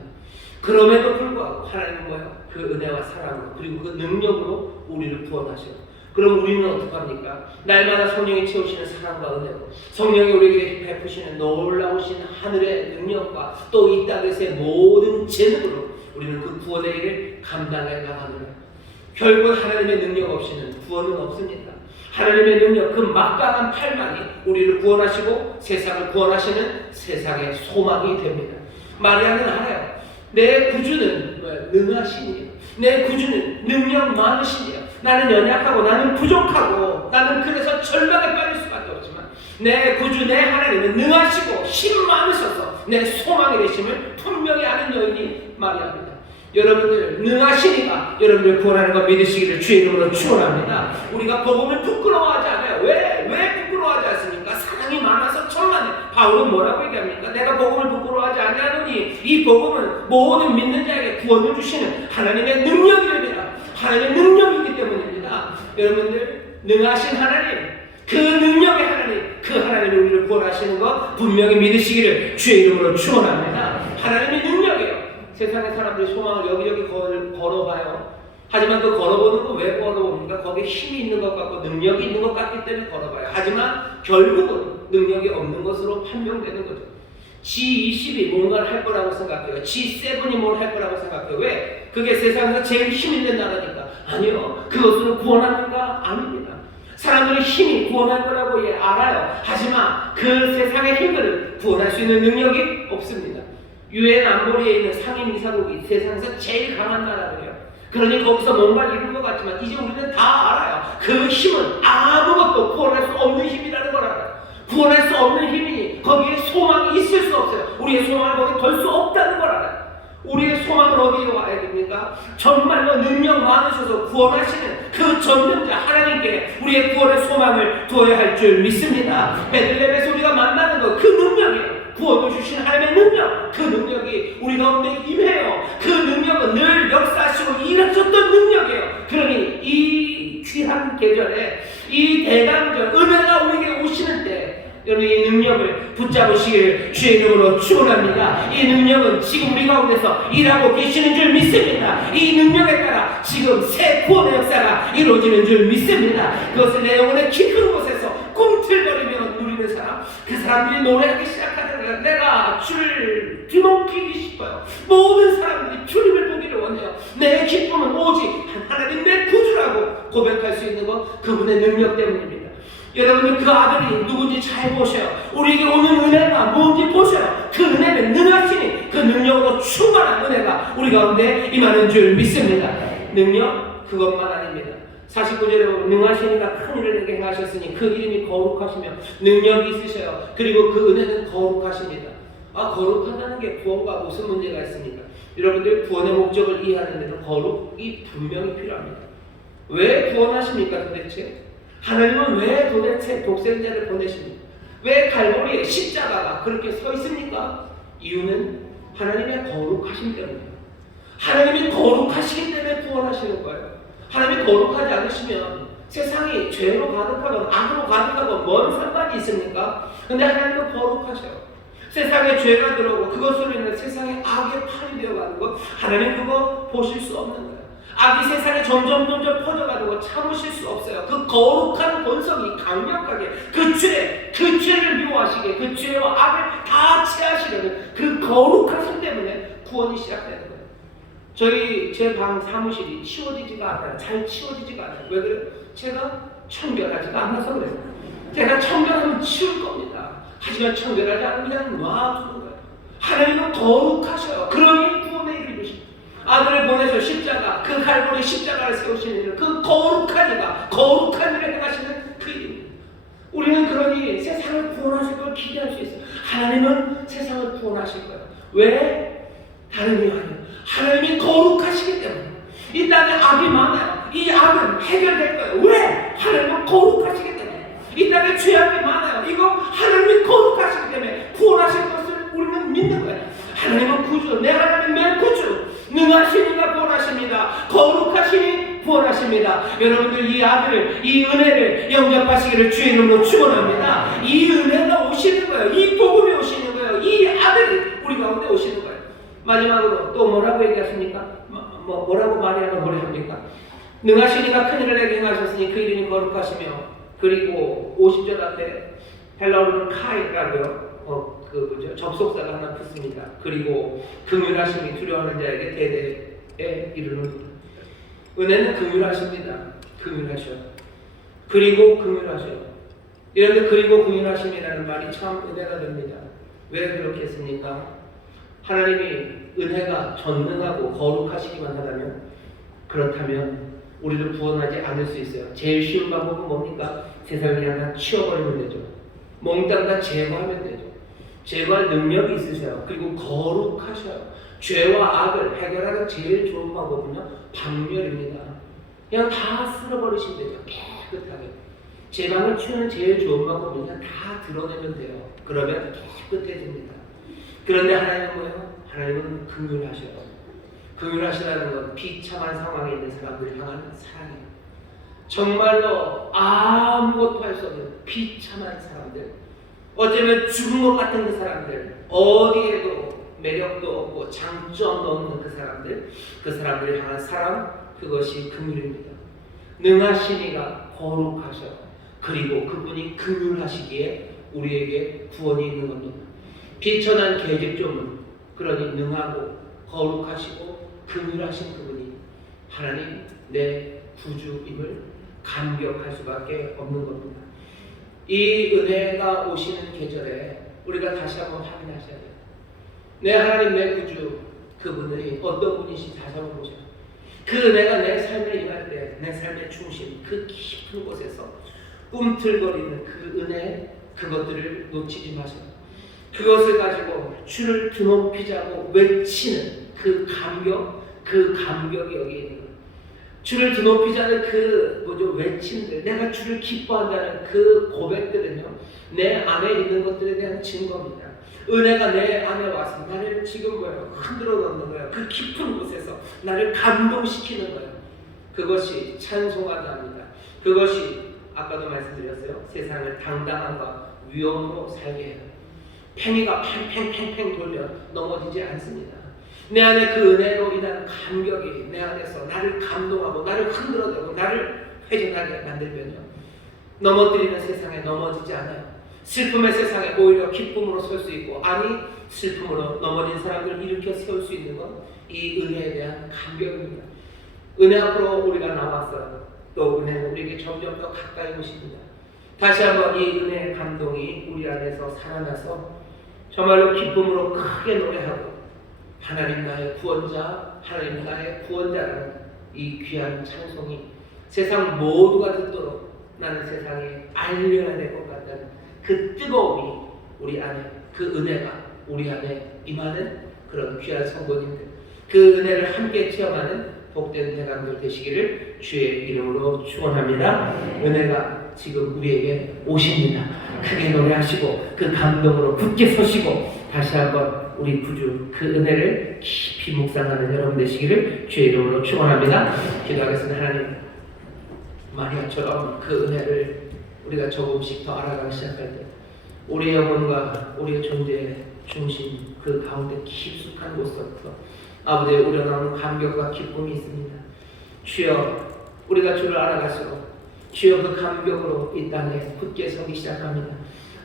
그럼에도 불구하고 하나님은 뭐예요? 그 은혜와 사랑으로 그리고 그 능력으로 우리를 구원하셔요. 그럼 우리는 어떡합니까? 날마다 성령이 채우시는 사랑과 은혜로 성령이 우리에게 베푸시는 놀라우신 하늘의 능력과 또 이 땅에서의 모든 재능으로 우리는 그 구원의 일을 감당해 나가는 거예요. 결국 하나님의 능력 없이는 구원은 없습니다. 하나님의 능력, 그 막강한 팔만이 우리를 구원하시고 세상을 구원하시는 세상의 소망이 됩니다. 마리아는 알아요. 내 구주는 능하시니요. 내 구주는 능력 많으시니요. 나는 연약하고 나는 부족하고 나는 그래서 절망에 빠질 수밖에 없지만 내 구주, 내 하나님은 능하시고 힘 많으셔서 내 소망이 되심을 분명히 아는 여인이 마리아입니다. 여러분들 능하시니까 여러분들 구원하는 거 믿으시기를 주의 이름으로 축원합니다. 우리가 복음을 부끄러워하지 않아요. 왜 부끄러워하지 않습니까? 사랑이 많아서 천만에. 바울은 뭐라고 얘기합니까? 내가 복음을 부끄러워하지 아니하노니 이 복음은 모든 믿는 자에게 구원을 주시는 하나님의 능력이랍니다. 하나님의 능력이기 때문입니다. 여러분들 능하신 하나님, 그 능력의 하나님, 그 하나님이 우리를 구원하시는 것 분명히 믿으시기를 주의 이름으로 축원합니다. 하나님의 능력이에요. 세상의 사람들이 소망을 여기저기 걸어봐요. 하지만 그 걸어보는 거 왜 걸어봅니까? 거기에 힘이 있는 것 같고 능력이 있는 것 같기 때문에 걸어봐요. 하지만 결국은 능력이 없는 것으로 판명되는 거죠. G20이 뭔가를 할 거라고 생각해요. G7이 뭘 할 거라고 생각해요. 왜? 그게 세상에서 제일 힘 있는 나라니까. 아니요. 그것으로 구원하는가? 아닙니다. 사람들이 힘이 구원할 거라고 알아요. 하지만 그 세상의 힘들은 구원할 수 있는 능력이 없습니다. 유엔 안보리에 있는 상임이사국이 세상에서 제일 강한 나라들이에요. 그러니 거기서 뭔가를 이룰 것 같지만 이제 우리는 다 알아요. 그 힘은 아무것도 구원할 수 없는 힘이라는 걸 알아요. 구원할 수 없는 힘이니 거기에 소망이 있을 수 없어요. 우리의 소망을 거기에 걸 수 없다는 걸 알아요. 우리의 소망은 어디에 와야 됩니까? 정말로 능력 많으셔서 구원하시는 그 전능자 하나님께 우리의 구원의 소망을 두어야 할 줄 믿습니다. 베들레헴에서 우리가 만나는 것, 그 능력이에요. 구원을 주신 하나님의 능력, 그 능력이 우리 가운데 임해요. 그 능력은 늘 역사하시고 일하셨던 능력이에요. 그러니 이 귀한 계절에 이 대강절 은혜가 우리에게 오시는 때 여러분 이 능력을 붙잡으시기를 주의 이름으로 축원합니다. 이 능력은 지금 우리 가운데서 일하고 계시는 줄 믿습니다. 이 능력에 따라 지금 새 구원의 역사가 이루어지는 줄 믿습니다. 그것을 내 영혼의 깊은 곳에서 꿈틀거리며 누리는 사람, 그 사람들이 노래하기 시작하는 거예요. 내가 주를 드높이기 싶어요. 모든 사람들이 주님을 보기를 원해요. 내 기쁨은 오직 하나님 내 구주라고 고백할 수 있는 것, 그분의 능력 때문입니다. 여러분들 그 아들이 누군지 잘 보셔요. 우리에게 오는 은혜가 뭔지 보셔요. 그 은혜는 능하시니 그 능력으로 충만한 은혜가 우리 가운데 임하는 줄 믿습니다. 능력 그것만 아닙니다. 49절에 보면 능하시니가 큰 일을 내게 행하셨으니 그 이름이 거룩하시며 능력이 있으셔요. 그리고 그 은혜는 거룩하십니다. 거룩하다는 게 구원과 무슨 문제가 있습니까? 여러분들 구원의 목적을 이해하는 데는 거룩이 분명히 필요합니다. 왜 구원하십니까 도대체? 하나님은 왜 도대체 독생자를 보내십니까? 왜 갈보리에 십자가가 그렇게 서 있습니까? 이유는 하나님의 거룩하심 때문이에요. 하나님이 거룩하시기 때문에 구원하시는 거예요. 하나님이 거룩하지 않으시면 세상이 죄로 가득하건 악으로 가득하건 뭔 상관이 있습니까? 근데 하나님은 거룩하셔요. 세상에 죄가 들어오고 그것으로 인해 세상에 악의 팔이 되어가는 것 하나님 그거 보실 수 없는 거예요. 악이 세상에 점점 퍼져가는 거 참으실 수 없어요. 그 거룩한 본성이 강력하게 그 죄를 미워하시게 그 죄와 악을 다 취하시려는 그 거룩하심 때문에 구원이 시작되는 거예요. 제 방 사무실이 치워지지가 않아요. 잘 치워지지가 않아요. 왜 그래요? 제가 청결하지가 않아서 그래요. 제가 청결하면 치울 겁니다. 하지만 청결하지 않으면 그냥 놔두는 거예요. 하나님은 거룩하셔요. 그러니 구원의 일을 이루십니다. 아들을 보내서 십자가, 그 갈보리 십자가를 세우시는 일을 그 거룩한 이가 거룩한 일을 행하시는 그 일입니다. 우리는 그러니 세상을 구원하실 걸 기대할 수 있어요. 하나님은 세상을 구원하실 거예요. 왜? 다른 이유 아니에요. 하나님이 거룩하시기 때문에. 이 땅에 악이 많아요. 이 악은 해결될 거예요. 왜? 하나님은 거룩하시기 때문에. 이 땅에 죄악이 많아요. 이거 하나님이 거룩하시기 때문에 구원하실 것을 우리는 믿는 거예요. 하나님은 구주, 내 하나님 내 구주, 능하시니가 구원하십니다. 거룩하시니 구원하십니다. 여러분들 이 아들을, 이 은혜를 영접하시기를 주의 이름으로 축원합니다. 이 은혜가 오시는 거예요. 이 복음이 오시는 거예요. 이 아들이 우리 가운데 오시는 거예요. 마지막으로 또 뭐라고 얘기하십니까? 뭐라고 말하면 뭐랍니까? 능하시니가 큰 일을 내게 행하셨으니 그 이름이 거룩하시며 그리고 50절 앞에 헬라어로는 카이라고요. 접속사가 하나 붙습니다. 그리고 긍휼하심이 두려워하는 자에게 대대에 이르는 은혜는 긍휼하십니다. 긍휼하셔요. 그리고 긍휼하셔요. 이런데 그리고 긍휼하심이라는 말이 참 은혜가 됩니다. 왜 그렇게 했습니까? 하나님이 은혜가 전능하고 거룩하시기만 하다면 그렇다면 우리를 구원하지 않을 수 있어요. 제일 쉬운 방법은 뭡니까? 세상을 그냥 다 치워버리면 되죠. 몽땅 다 제거하면 되죠. 제거할 능력이 있으셔요. 그리고 거룩하셔요. 죄와 악을 해결하는 제일 좋은 방법은요, 박멸입니다. 그냥 다 쓸어버리시면 되죠. 깨끗하게. 제방을 치우는 제일 좋은 방법은 그냥 다 드러내면 돼요. 그러면 깨끗해집니다. 그런데 하나님은 뭐예요? 하나님은 긍휼하셔요. 긍휼하시라는 건 비참한 상황에 있는 사람들을 향한 사랑이에요. 정말로 아무것도 할 수 없는 비참한 사람들, 어쩌면 죽은 것 같은 그 사람들, 어디에도 매력도 없고 장점도 없는 그 사람들을 향한 사랑, 그것이 긍휼입니다. 능하시니가 거룩하셔. 그리고 그분이 긍휼하시기에 우리에게 구원이 있는 겁니다. 비천한 계집종은 그러니 능하고 거룩하시고 긍휼하신 그분이 하나님 내 구주임을 감격할 수밖에 없는 겁니다. 이 은혜가 오시는 계절에 우리가 다시 한번 확인하셔야 돼요. 내 하나님 내 구주 그분들이 어떤 분이신지 다시 한번 보세요. 그 은혜가 내 삶에 임할 때 내 삶의 중심 그 깊은 곳에서 꿈틀거리는 그 은혜 그것들을 놓치지 마세요. 그것을 가지고 주를 드높이자고 외치는 그 감격이 여기 있는 거예요. 주를 드높이자는 외침들, 내가 주를 기뻐한다는 그 고백들은요, 내 안에 있는 것들에 대한 증거입니다. 은혜가 내 안에 와서 나를 지금 흔들어 놓는 거예요. 그 깊은 곳에서 나를 감동시키는 거예요. 그것이 찬송하다입니다. 그것이 아까도 말씀드렸어요. 세상을 당당함과 위엄으로 살게 해요. 팽이가 팽팽팽팽 돌면 넘어지지 않습니다. 내 안에 그 은혜로 인한 감격이 내 안에서 나를 감동하고 나를 흔들어대고 나를 회전하게 만들면요, 넘어뜨리는 세상에 넘어지지 않아요. 슬픔의 세상에 오히려 기쁨으로 설 수 있고, 아니 슬픔으로 넘어진 사람들을 일으켜 세울 수 있는 건 이 은혜에 대한 감격입니다. 은혜 앞으로 우리가 나왔어요. 또 은혜는 우리에게 점점 더 가까이 오십니다. 다시 한번 이 은혜의 감동이 우리 안에서 살아나서 정말로 기쁨으로 크게 노래하고 하나님 나의 구원자, 하나님 나의 구원자라는 이 귀한 찬송이 세상 모두가 듣도록 나는 세상에 알려야 될 것 같다는 그 뜨거움이 우리 안에, 그 은혜가 우리 안에 임하는 그런 귀한 성도님들, 그 은혜를 함께 체험하는 복된 대강들 되시기를 주의 이름으로 축원합니다. 은혜가 지금 우리에게 오십니다. 크게 노래하시고 그 감동으로 굳게 서시고 다시 한번 우리 구주 그 은혜를 깊이 묵상하는 여러분 되시기를 주의 이름으로 축원합니다. 기도하겠습니다. 하나님, 마리아처럼 그 은혜를 우리가 조금씩 더 알아가기 시작할 때 우리의 영혼과 우리의 존재의 중심 그 가운데 깊숙한 곳서부터 아버지의 우러나오는 감격과 기쁨이 있습니다. 주여, 우리가 주를 알아갈수록 주여 그 감격으로 이 땅에 굳게 서기 시작합니다.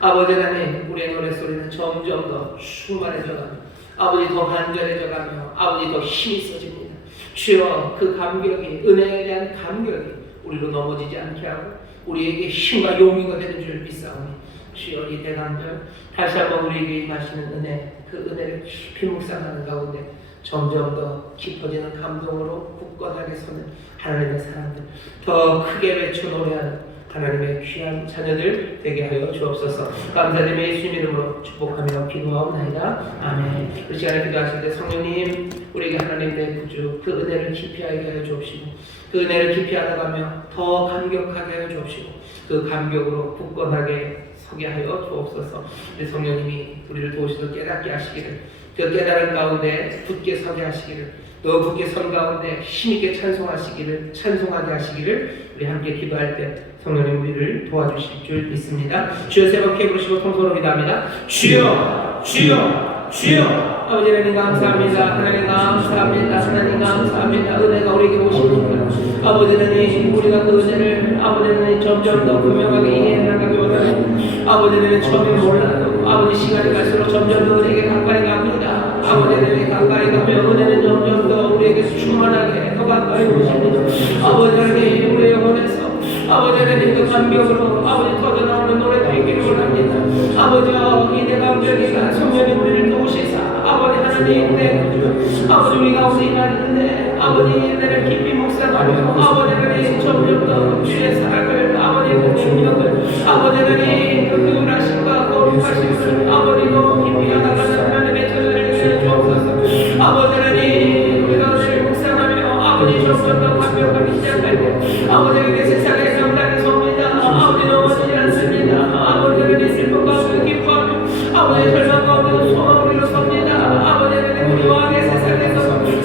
아버지 하나님, 우리의 노랫소리는 점점 더 충만해져가며 아버지 더 간절해져가며 아버지 더 힘이 있어집니다. 주여, 그 감격이, 은혜에 대한 감격이 우리로 넘어지지 않게 하고 우리에게 힘과 용기가 되는 줄 믿사오니 주여, 이 대강절 다시 한번 우리에게 임하시는 은혜, 그 은혜를 깊이 묵상하는 가운데 점점 더 깊어지는 감동으로 굳건하게 서는 하나님의 사람들, 더 크게 외쳐 노래하는 하나님의 귀한 자녀들 되게 하여 주옵소서. 감사드리며 예수님 이름으로 축복하며 기도하옵나이다. 아멘. 그 시간에 기도하실 때 성령님, 우리에게 하나님 내 구주 그 은혜를 깊이 알게 하여 주옵시고 그 은혜를 깊이 알아가며 더 감격하게 하여 주옵시고 그 감격으로 굳건하게 서게 하여 주옵소서. 우리 성령님이 우리를 도우셔서 깨닫게 하시기를, 그 깨달은 가운데 굳게 서게 하시기를, 또 굳게 선 가운데 힘있게 찬송하시기를, 찬송하게 하시기를 우리 함께 기도할 때 성령님 우리를 도와주실 줄 믿습니다. 주여 세 번 크게 부르시고 통성으로 기도합니다. 주여, 주여, 주여. 아버지 하나님 감사합니다. 하나님 감사합니다. 하나님 감사합니다. 은혜가 우리에게 오십니다. 아버지 하나님, 우리가 그 은혜를 아버지 하나님 점점 더 분명하게 이해해 나가기 원합니다. 아버지 하나님 처음에 몰라도 아버지 시간이 갈수록 점점 더 은혜에게 가까이 갑니다. 아버지 하나님 가까이 가며 은혜는 점점 더 우리에게 충만하게 더 가까이 오십니다. 아버지 하나님, 우리의 영혼에서 아버지 하나님 그 감격으로 아버지 터져나오는 노래도 있기를 원합니다. 아버지여, 이 내 감격이가 성령님 우리를 도우시사 아버지 하나님 내 구주 아버지 우리 가운데 임하는데 아버지 은혜를 깊이 묵상하며 아버지 하나님 점점 더 주의 사랑을 아버지 그 능력을 아버지 하나님 그 그분하심과 거룩하심을 아버지도 깊이 알아가는 하나님의 저들을 위해 주옵소서. 아버지 하나님, 우리가 은혜를 묵상하며 아버지 점점 더 감격하기 시작할 때 아버지 그 세상에 상당히 섭니다. 아버지 넘어지지 않습니다. 아버지 하나님 슬픔 가운데 기뻐하며 아버지 절망 가운데 소망으로 섭니다. 아버지 하나님 우리 왕의 세상에서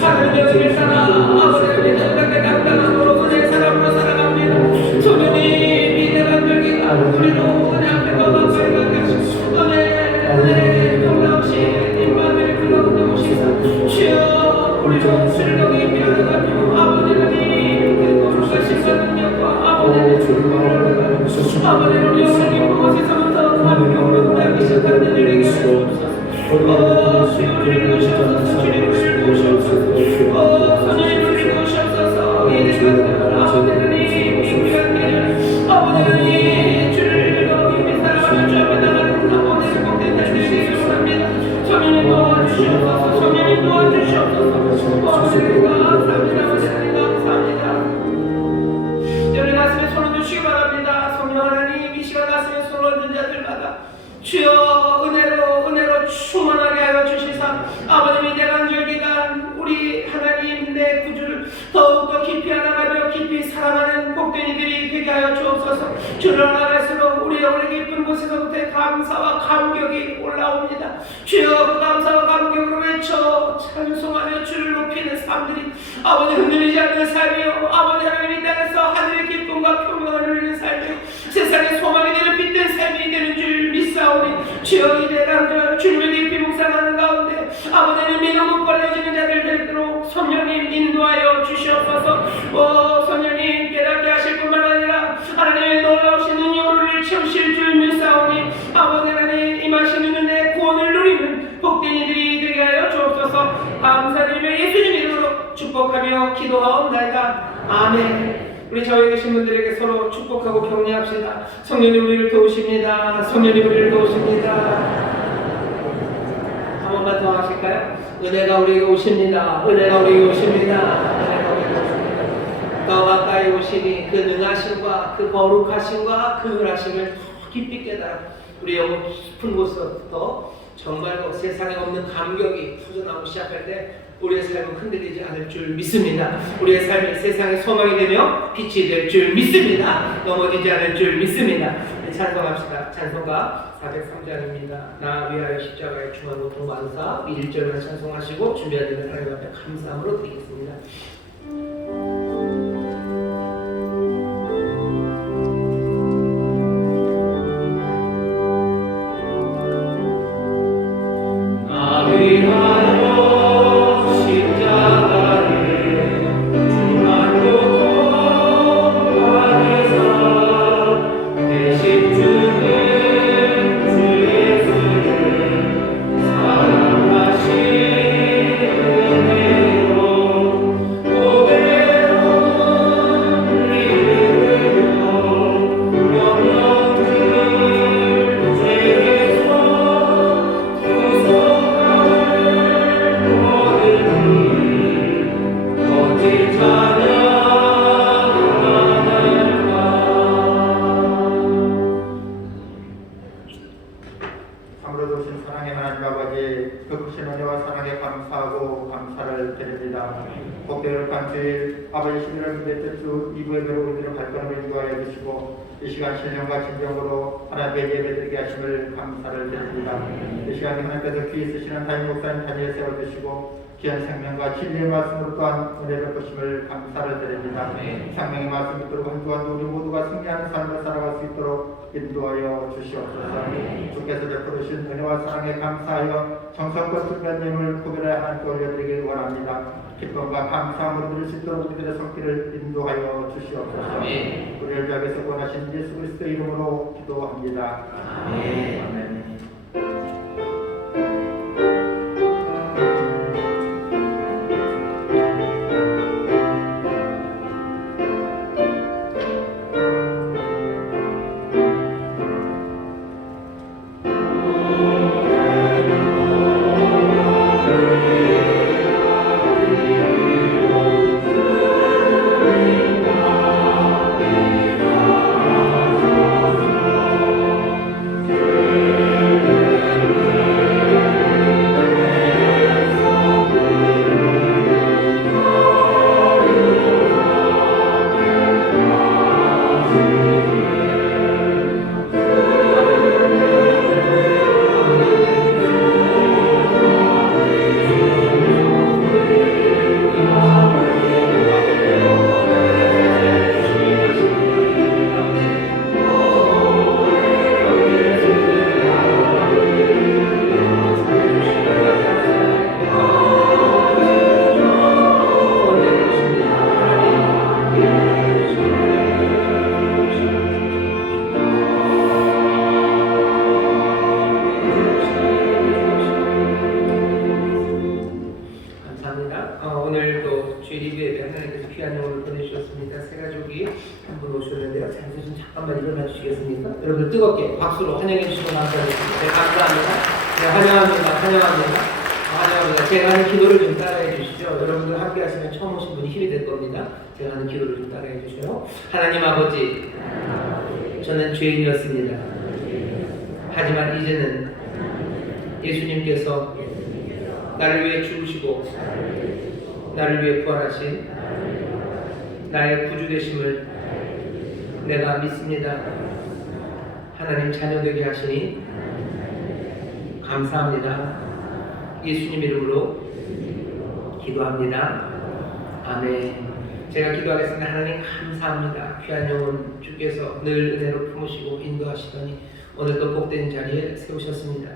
하나님의 의를 따라 아버지 하나님 정답게 당당함으로 은혜의 사람으로 살아갑니다. 소년님, 이 대한 별기가 우리로 은혜 앞에 더 가까이 가게 하시고 은혜 평강없이 임마누엘 불러오는 오시사 주여, 우리로 즐거이 미안하며 아버지 하나님 그 거룩하신 능력과 아버지 하나님 아버지 우리 영혼이 무엇에서부터 감격으로 나기 시작하는 일에게 주옵소서. 주여 우리를 주옵소서. 주님 우리를 주옵소서. 하나님 우리를 주옵소서. 이 대가들 아버지 하나님 귀한 길 아버지 하나님 주를 너희 사랑하며 주 앞에 나가는 아버지 복된 날들이 원합니다. 성령님 도와주시옵소서. 성령님 도와주시옵소서. 아버지 감사합니다. 아버지 하나님 감사합니다. 여러분 가슴에 손을 드시기 바랍니다. 성령 하나님, 이 시간 가슴에 손을 얹은 자들마다 주여 은혜로 충만하게 하여 주시사 아버님이 대간절 기간 우리 하나님 내 구주를 더욱더 깊이 알아가며 깊이 사랑하는 복된 이들이 되게 하여 주옵소서. 주를 알아갈수록 우리 영혼의 깊은 곳에서부터 감사와 감격이 올라옵니다. 주여 그 감사와 감격으로 외쳐 찬송하며 주를 높이는 삶들이 아버지 흔들리지 않는 삶이요 아버지 하나님 이 땅에서 하늘의 기쁨과 평강을 누리는 삶이요 세상의 소망이 되는 빛된 삶이 되는 줄 믿사오니 주여 이 대강절 주님을 깊이 묵상하는 가운데 아버지는 믿음을 꺼내지는 자들 되도록 성령님 인도하여 주시옵소서. 성령님 깨닫게 하실 뿐만 아니라 하나님의 놀라우신 능력으로 우리를 채우실 줄 믿사오니 아버지 하나님 임하시는 은혜 구원을 누리는 복된 이들이 되게 하여 주옵소서. 감사드리며 예수님 이름으로 축복하며 기도하옵나이다. 아멘. 우리 좌우에 계신 분들에게 서로 축복하고 격려합시다. 성령님 우리를 도우십니다. 성령님 우리를 도우십니다. 한 번만 더 하실까요? 은혜가 우리에게 오십니다. 은혜가 우리에게 오십니다. 은혜가 우리에게 오십니다. 더 가까이 오시니 그 능하심과 그 거룩하심과 그 은하심을 더 깊이 깨달아 우리 영혼 깊은 곳에서부터 정말로 세상에 없는 감격이 터져나오기 시작할 때 우리의 삶은 흔들리지 않을 줄 믿습니다. 우리의 삶이 세상의 소망이 되며 빛이 될 줄 믿습니다. 넘어지지 않을 줄 믿습니다. 찬송합시다. 찬송가 403장입니다. 나 위하여 십자가의 중한 고통 만사 1절만 찬송하시고 준비하시면 하나님 앞에 감사함으로 드리겠습니다. 복되었던 주일 아버지 신을 기대했던 주 2부에도 우리들을 발걸음을 인도하여 주시고 이 시간 신령과 진정으로 하나님의 예배드리게 하심을 감사를 드립니다. 이 시간에 하나님께서 귀히 쓰시는 담임 목사님 자리에 세워주시고 귀한 생명과 진리의 말씀으로 또한 은혜를 보심을 감사를 드립니다. 생명의 말씀 있도록 한 주간 우리 모두가 승리하는 삶을 살아갈 수 있도록 인도하여 주시옵소서. 주께서 베풀어 주신 은혜와 사랑에 감사하여 정성껏 준비한 예물을 구별해 하나님께 올려드리길 원합니다. 기쁨과 감사함으로 드릴 수 있도록 우리들의 손길을 인도하여 주시옵소서. 우리를 위하여서 원하신 예수 그리스도 이름으로 기도합니다. 아멘. 오늘도 주일 예배에 하나님께서 귀한 영혼을 보내주셨습니다. 세 가족이 한 분 오셨는데요. 자리에서 좀 잠깐만 일어나 주시겠습니까? 여러분들 뜨겁게 박수로 환영해 주시고 감사드립니다. 네, 감사합니다. 네, 환영합니다. 환영합니다. 환영합니다. 제가 하는 기도를 좀 따라해 주시죠. 여러분들 함께 하시면 처음 오신 분이 힘이 될 겁니다. 제가 하는 기도를 좀 따라해 주세요. 하나님 아버지, 저는 죄인이었습니다. 하지만 이제는 예수님께서 나를 위해 죽으시고 나를 위해 부활하신 나의 구주 되심을 내가 믿습니다. 하나님 자녀 되게 하시니 감사합니다. 예수님 이름으로 기도합니다. 아멘. 제가 기도하겠습니다. 하나님 감사합니다. 귀한 영혼 주께서 늘 은혜로 품으시고 인도하시더니 오늘도 복된 자리에 세우셨습니다.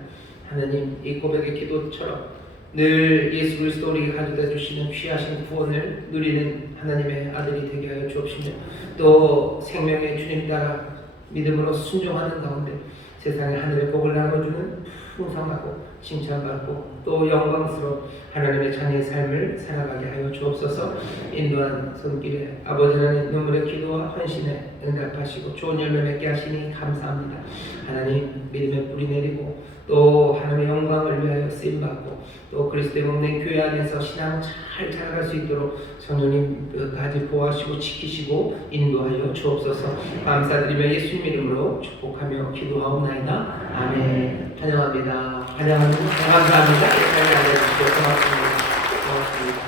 하나님 이 고백의 기도처럼 늘 예수 그리스도 우리에게 가져다 주시는 귀하신 구원을 누리는 하나님의 아들이 되게 하여 주옵시며 또 생명의 주님 따라 믿음으로 순종하는 가운데 세상에 하늘의 복을 나눠주는 풍성하고 칭찬받고 또 영광스러운 하나님의 자녀의 삶을 살아가게 하여 주옵소서. 인도한 손길에 아버지 하나님 눈물의 기도와 헌신에 응답하시고 좋은 열매 맺게 하시니 감사합니다. 하나님 믿음의 뿌리 내리고 또 하나님의 영광을 위하여 쓰임받고 또 그리스도의 몸된 교회 안에서 신앙을 잘 자라갈 수 있도록 성령님 끝까지 보호하시고 지키시고 인도하여 주옵소서. 감사드리며 예수님 이름으로 축복하며 기도하옵나이다. 아멘. 환영합니다. 환영합니다. 감사합니다. 고맙습니다.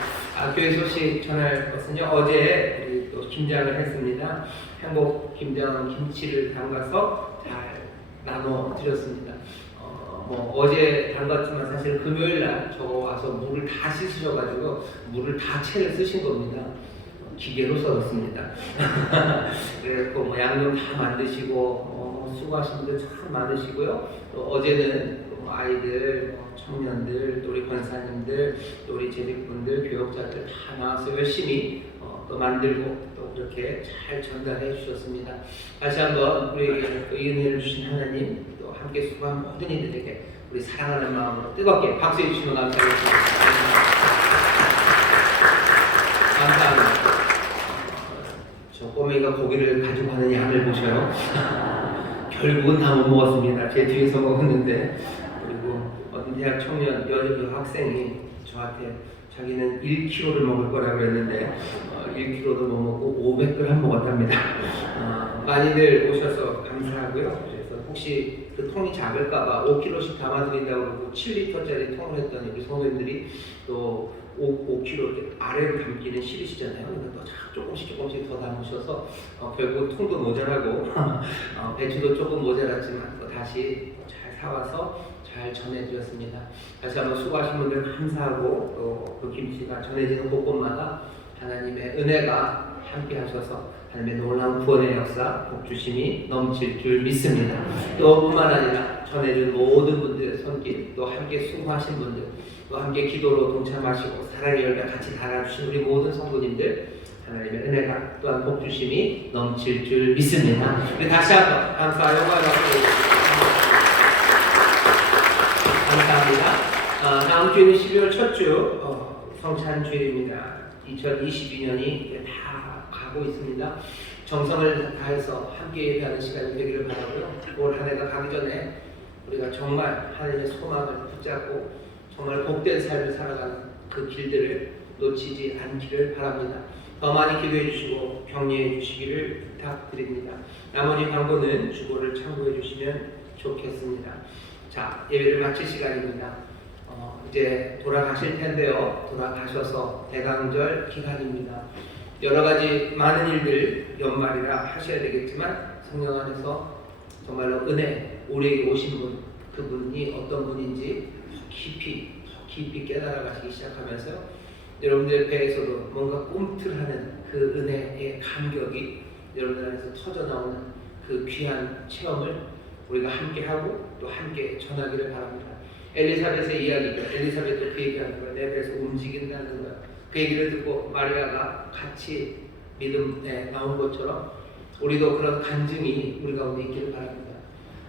교회 소식 전할 것은요. 어제 우리 또 김장을 했습니다. 행복 김장 김치를 담가서 잘 나눠 드렸습니다. 어제 담갔지만 사실 금요일날 저 와서 물을 다 씻으셔가지고 물을 다 채를 쓰신 겁니다. 기계로 썰었습니다. 그래서 양념 다 만드시고 수고하신 분들 참 많으시고요. 또 어제는 아이들, 청년들, 또 우리 권사님들, 또 우리 재직분들, 교역자들 다 나와서 열심히 또 만들고 또 그렇게 잘 전달해 주셨습니다. 다시 한번 우리에게 또 이 은혜를 주신 하나님, 또 함께 수고한 모든 이들에게 우리 사랑하는 마음으로 뜨겁게 박수해 주시면 감사하겠습니다. 감사합니다. 저 꼬맹이가 고기를 가지고 가는 양을 보셔요. 결국은 다 못 먹었습니다. 제 뒤에서 먹었는데. 그리고 어떤 대학 청년 여학생이 저한테 자기는 1kg를 먹을 거라고 했는데 1kg도 못 먹고 500g 먹었답니다. 많이들 오셔서 감사하고요. 그래서 혹시 그 통이 작을까봐 5kg씩 담아드린다고 그러고 7리터짜리 통을 했더니 우리 성도님들이 또 5kg 이렇게 아래로 담기는 싫으시잖아요. 그러니까 또 조금씩 더 담으셔서 결국 통도 모자라고 배추도 조금 모자랐지만 또 다시 잘 사와서 잘 전해드렸습니다. 다시 한번 수고하신 분들 감사하고 또 그 김치가 전해지는 곳곳마다 하나님의 은혜가 함께 하셔서 하나님의 놀라운 구원의 역사, 복주심이 넘칠 줄 믿습니다. 또 뿐만 아니라 전해준 모든 분들의 손길, 또 함께 수고하신 분들, 또 함께 기도로 동참하시고 사랑의 열매 같이 달아주신 우리 모든 성도님들 하나님의 은혜가 또한 복주심이 넘칠 줄 믿습니다. 우리 다시 한번 감사와 영광을 감사합니다. 다음 주에는 12월 첫 주 성찬주일입니다. 2022년이 다 가고 있습니다. 정성을 다해서 함께 예배하는 시간이 되기를 바라고요. 올 한 해가 가기 전에 우리가 정말 하나님의 소망을 붙잡고 정말 복된 삶을 살아가는 그 길들을 놓치지 않기를 바랍니다. 더 많이 기도해 주시고 격려해 주시기를 부탁드립니다. 나머지 광고는 주보를 참고해 주시면 좋겠습니다. 자, 예배를 마칠 시간입니다. 이제 돌아가실 텐데요. 돌아가셔서 대강절 기간입니다. 여러 가지 많은 일들 연말이라 하셔야 되겠지만 성령 안에서 정말로 은혜, 우리에게 오신 분, 그분이 어떤 분인지 깊이 깨달아가시기 시작하면서요. 여러분들 배에서도 뭔가 꿈틀하는 그 은혜의 감격이 여러분들 안에서 터져나오는 그 귀한 체험을 우리가 함께하고 또 함께 전하기를 바랍니다. 엘리사벳의 이야기가 엘리사벳도 그 얘기하는 거예요. 내 배에서 움직인다는 거예요. 그 얘기를 듣고 마리아가 같이 믿음에 나온 것처럼 우리도 그런 간증이 우리 가운데 있기를 바랍니다.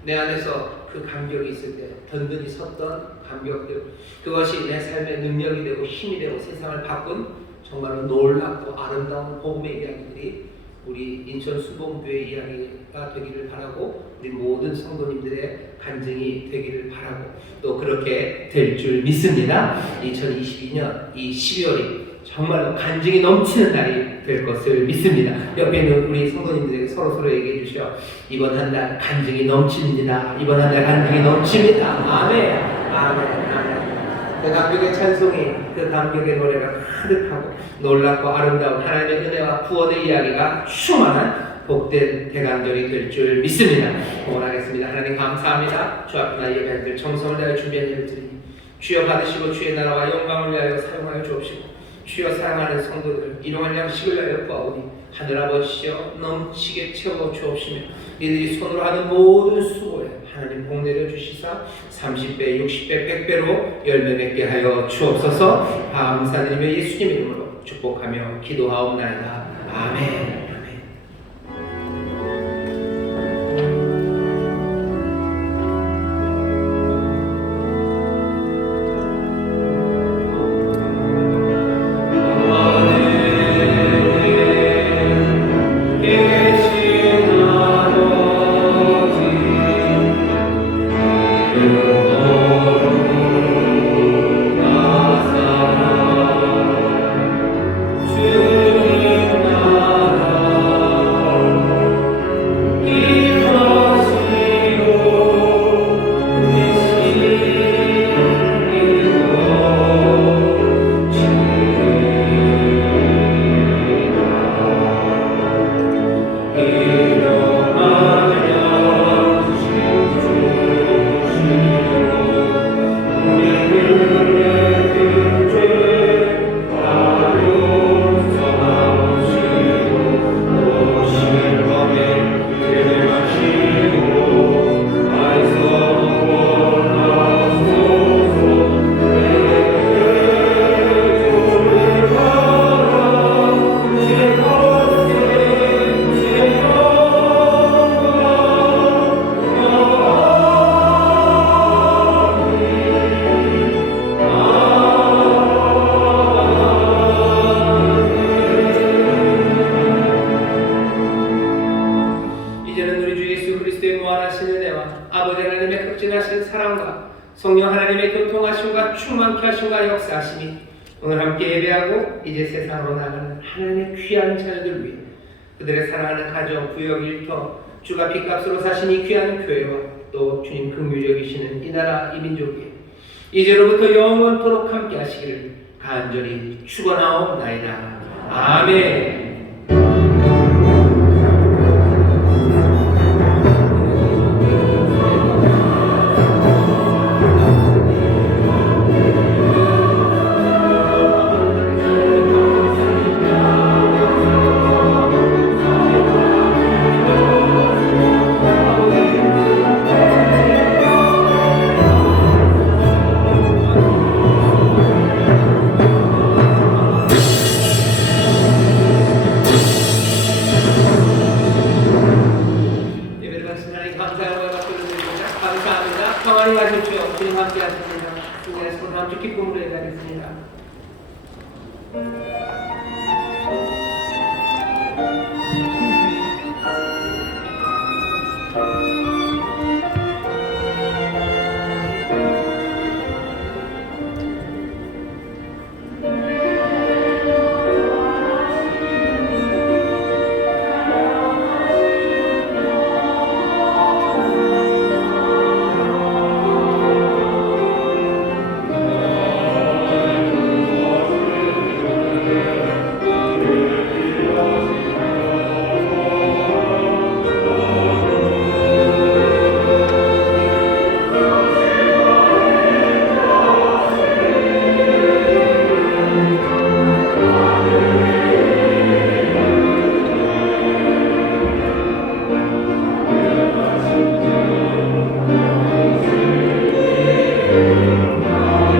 내 안에서 그 감격이 있을 때 든든히 섰던 감격들, 그것이 내 삶의 능력이 되고 힘이 되고 세상을 바꾼 정말로 놀랍고 아름다운 복음의 이야기들이 우리 인천 수봉교회 이야기가 되기를 바라고 우리 모든 성도님들의 간증이 되기를 바라고 또 그렇게 될 줄 믿습니다. 2022년 이 12월이 정말로 간증이 넘치는 날이 될 것을 믿습니다. 옆에 있는 우리 성도님들에게 서로 얘기해 주시오. 이번 한 달 간증이 넘칩니다. 이번 한 달 간증이 넘칩니다. 아멘. 아멘. 그 감격의 찬송이, 그 감격의 노래가 가득하고 놀랍고 아름다운 하나님의 은혜와 구원의 이야기가 충만한 복된 대강절이 될 줄 믿습니다. 응원하겠습니다. 하나님 감사합니다. 주 앞에 나 예배할 정성을 다해 준비한 예를 드리니 주여 받으시고 주의 나라와 영광을 위하여 사용하여 주옵시고 주여 사랑하는 성도들 일용할 양식을 위하여 구하오니 하늘아버지여 넘치게 채워 주옵시며 이들이 손으로 하는 모든 수고에 하나님 복 내려 주시사 30배, 60배, 100배로 열매 맺게 하여 주옵소서. 감사드리며 예수님 이름으로 축복하며 기도하옵나이다. 아멘. 성령 하나님의 교통하심과 충만케 하심과 역사하심이 오늘 함께 예배하고 이제 세상으로 나가는 하나님의 귀한 자녀들 위해 그들의 사랑하는 가정, 구역, 일터, 주가 빚값으로 사신 이 귀한 교회와 또 주님 긍휼적이시는 이 나라 이 민족 위에 이제로부터 영원토록 함께 하시기를 간절히 축원하옵나이다. 아멘.